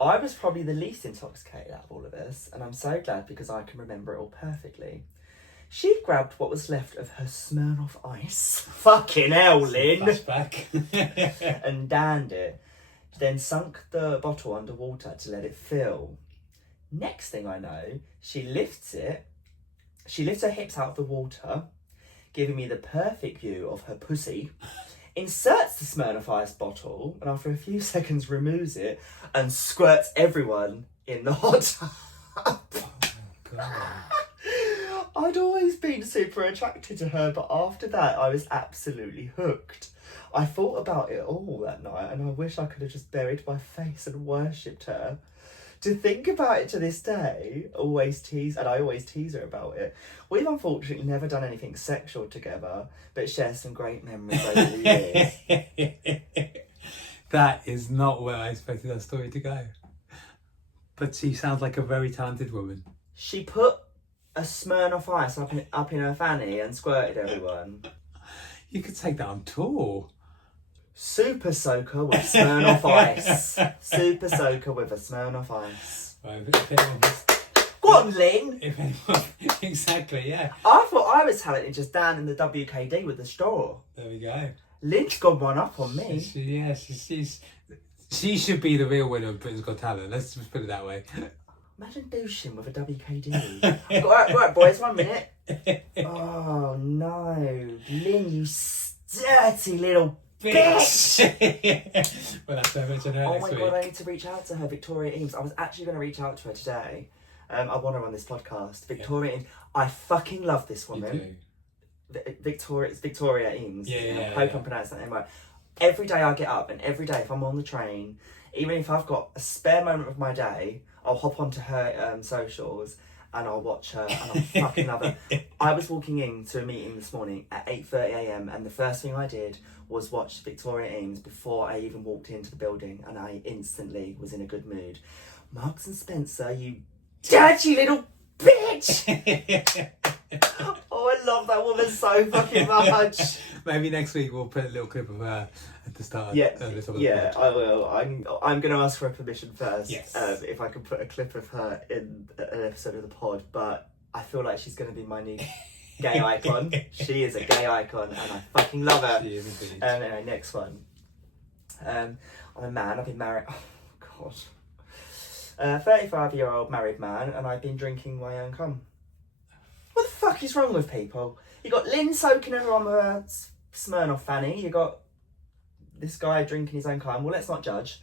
I was probably the least intoxicated out of all of us, and I'm so glad because I can remember it all perfectly. She grabbed what was left of her Smirnoff Ice. Fucking hell, Lynn. Flashback. And danned it. She then sunk the bottle underwater to let it fill. Next thing I know, she lifts her hips out of the water, giving me the perfect view of her pussy, inserts the Smirnoff Ice bottle, and after a few seconds removes it and squirts everyone in the hot tub. Oh, God. I'd always been super attracted to her, but after that I was absolutely hooked. I thought about it all that night and I wish I could have just buried my face and worshipped her. To think about it to this day, I always tease her about it. We've unfortunately never done anything sexual together, but share some great memories over the years. That is not where I expected that story to go. But she sounds like a very talented woman. She put a Smirnoff Ice up in her fanny and squirted everyone. You could take that on tour. Super soaker with Smirnoff Ice. Super soaker with a Smirnoff Ice. Right, if anyone's, Go on, Lynn. if anyone, exactly, yeah. I thought I was talented just down in the WKD with the straw. There we go. Lynn's got one up on me. She should be the real winner of Britain's Got Talent. Let's just put it that way. Imagine douching with a WKD. right, boys, 1 minute. Oh no, Lynn, you dirty little bitch! Well, that's so much on her Oh next my week. God, I need to reach out to her, Victoria Eames. I was actually going to reach out to her today. I want her on this podcast. Victoria Eames. I fucking love this You woman. do. It's Victoria Eames. Yeah, I hope I'm pronouncing that name right. Every day I get up and every day if I'm on the train, even if I've got a spare moment of my day, I'll hop onto her socials and I'll watch her and I fucking love her. I was walking into a meeting this morning at 8:30am and the first thing I did was watch Victoria Eames before I even walked into the building and I instantly was in a good mood. Marks and Spencer, you dirty little bitch! Oh, I love that woman so fucking much. Maybe next week we'll put a little clip of her at the start. Yeah, at the top of the yeah, pod. I will. I'm going to ask for permission first. Yes. If I can put a clip of her in an episode of the pod, but I feel like she's going to be my new gay icon. She is a gay icon and I fucking love her. She is indeed. Anyway, next one. I'm a man, I've been married, oh god. 35-year-old married man, and I've been drinking my own cum. What the fuck is wrong with people? You got Lynn soaking her on her Smirnoff fanny, you got this guy drinking his own cum. Well, let's not judge.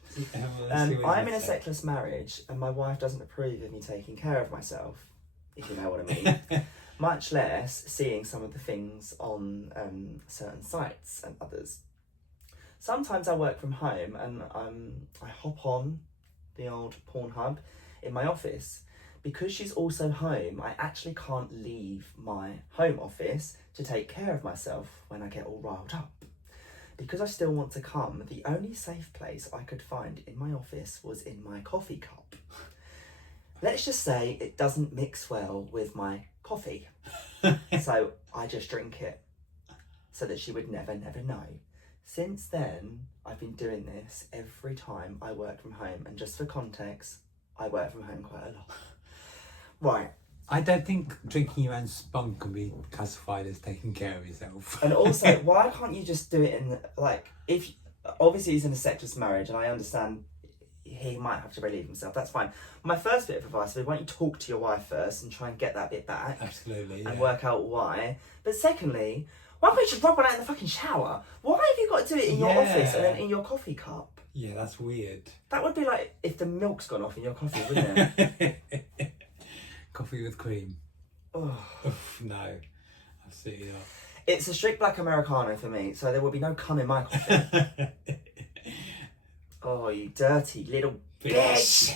I'm in a sexless marriage and my wife doesn't approve of me taking care of myself, if you know what I mean. Much less seeing some of the things on certain sites and others. Sometimes I work from home and I hop on the old Pornhub in my office. Because she's also home, I actually can't leave my home office to take care of myself when I get all riled up. Because I still want to come, the only safe place I could find in my office was in my coffee cup. Let's just say it doesn't mix well with my coffee. So I just drink it so that she would never know. Since then, I've been doing this every time I work from home. And just for context, I work from home quite a lot. Right. I don't think drinking your own spunk can be classified as taking care of yourself. And also, why can't you just do it in, like, if, obviously he's in a sexless marriage and I understand he might have to relieve himself, that's fine. My first bit of advice is why don't you talk to your wife first and try and get that bit back. Absolutely, and work out why. But secondly, why can't you just rub one out in the fucking shower? Why have you got to do it in your office and then in your coffee cup? Yeah, that's weird. That would be like if the milk's gone off in your coffee, wouldn't it? Coffee with cream. Oh. Oof, no, absolutely not. It's a strict black Americano for me, so there will be no cum in my coffee. Oh, you dirty little bitch!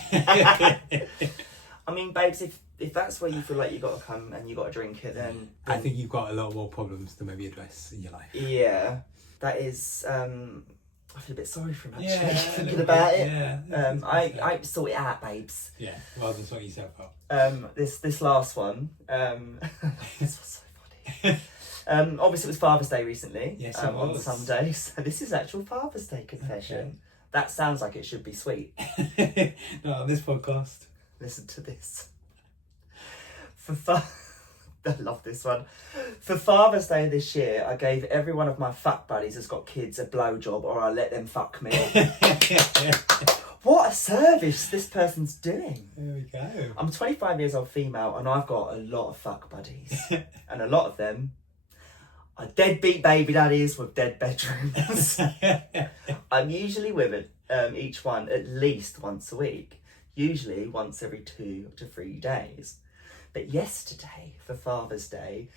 I mean, babes, if that's where you feel like you got to come and you got to drink it, then I think you've got a lot more problems to maybe address in your life. Yeah, that is. I feel a bit sorry for him actually. Yeah, thinking about it. Yeah, I sort it out, babes. Yeah, rather than sort yourself out. This last one. This was so funny. Obviously, it was Father's Day recently. Yes, it on was. Sunday. So this is actual Father's Day confession. Okay. That sounds like it should be sweet. Not on this podcast. Listen to this. I love this one. For Father's Day this year, I gave every one of my fuck buddies that's got kids a blowjob, or I let them fuck me. What a service this person's doing. There we go. I'm 25 years old female and I've got a lot of fuck buddies. And a lot of them are deadbeat baby daddies with dead bedrooms. I'm usually with each one at least once a week. Usually once every 2 to 3 days. But yesterday, for Father's Day,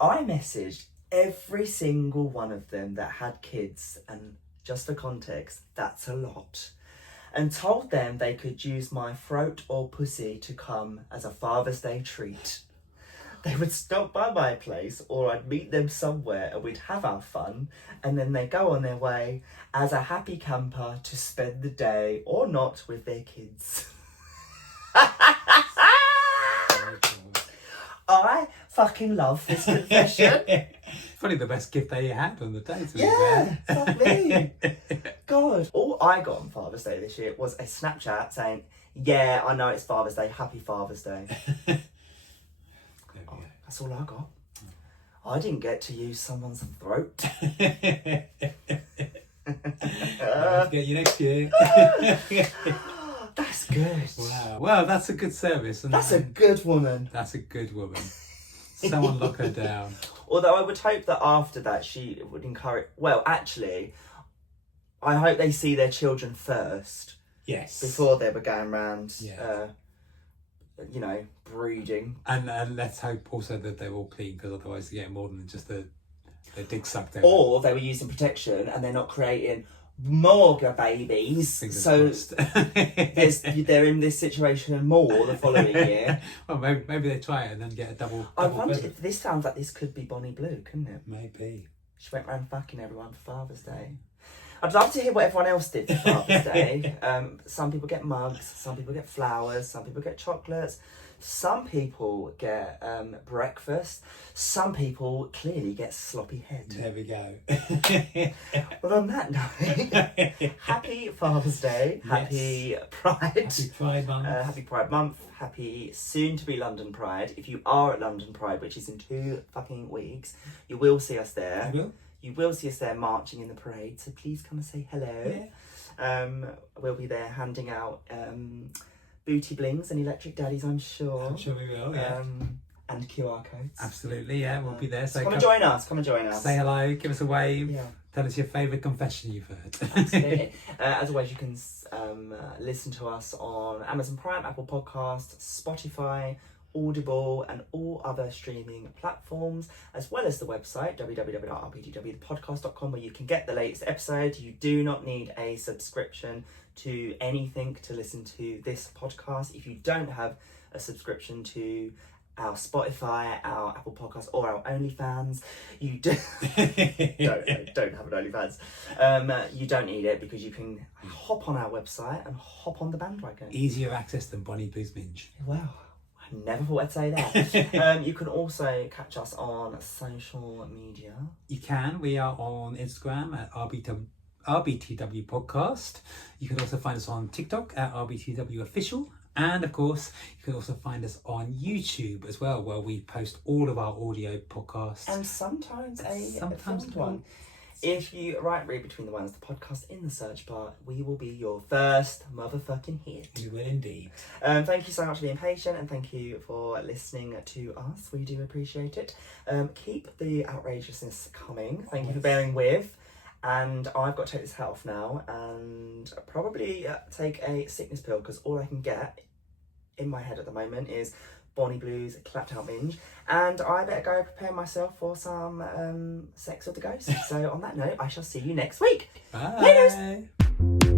I messaged every single one of them that had kids, and just for context, that's a lot, and told them they could use my throat or pussy to come as a Father's Day treat. They would stop by my place or I'd meet them somewhere and we'd have our fun, and then they go on their way as a happy camper to spend the day or not with their kids. I fucking love this confession. Probably the best gift they had on the day, to be Yeah, fair. fuck me. God. All I got on Father's Day this year was a Snapchat saying, yeah, I know it's Father's Day, happy Father's Day. Oh, that's all I got. I didn't get to use someone's throat. I'll get you next year. That's good. Wow. Well, that's a good service. And That's a good woman. That's a good woman. Someone lock her down. Although I would hope that after that she would encourage... Well, actually, I hope they see their children first. Yes. Before they were going around, Yeah. breeding. And let's hope also that they're all clean, because otherwise you get more than just their dick sucked out. Or they were using protection and they're not creating more babies. Fingers so crossed. they're in this situation and more the following year. Well, maybe they try it and then get a double. I wonder feather. if this sounds like this could be Bonnie Blue, couldn't it? Maybe. She went round fucking everyone for Father's Day. I'd love to hear what everyone else did for Father's Day. Some people get mugs, some people get flowers, some people get chocolates, Some people get breakfast. Some people clearly get sloppy head. There we go. Well, on that note, happy Father's Day. Happy Pride. Happy Pride Month. Happy Pride Month. Happy soon-to-be London Pride. If you are at London Pride, which is in 2 fucking weeks, you will see us there. You will? You will see us there marching in the parade, so please come and say hello. Yeah. We'll be there handing out booty blings and electric daddies, I'm sure. I'm sure we will, yeah. And QR codes. Absolutely, yeah, we'll be there. So come and join us. Come and join us. Say hello, give us a wave. Yeah. Tell us your favourite confession you've heard. Absolutely. As always, you can listen to us on Amazon Prime, Apple Podcasts, Spotify, Audible, and all other streaming platforms, as well as the website www.rptwthepodcast.com, where you can get the latest episode. You do not need a subscription to anything to listen to this podcast. If you don't have a subscription to our Spotify, our Apple Podcasts, or our OnlyFans, you don't have an OnlyFans. You don't need it, because you can hop on our website and hop on the bandwagon. Easier access than Bonnie Blues Minge. Well, I never thought I'd say that. You can also catch us on social media. You can. We are on Instagram at RBTW Podcast. You can also find us on TikTok at RBTW Official. And of course, you can also find us on YouTube as well, where we post all of our audio podcasts. And sometimes a filmed one. If you read between the ones, the podcast in the search bar, we will be your first motherfucking hit. You will indeed. Thank you so much for being patient, and thank you for listening to us. We do appreciate it. Keep the outrageousness coming. Thank you for bearing with. And I've got to take this hat off now and probably take a sickness pill, because all I can get in my head at the moment is Bonnie Blues, clapped out minge, and I better go prepare myself for some sex with the ghost. So on that note, I shall see you next week. Bye. Laters.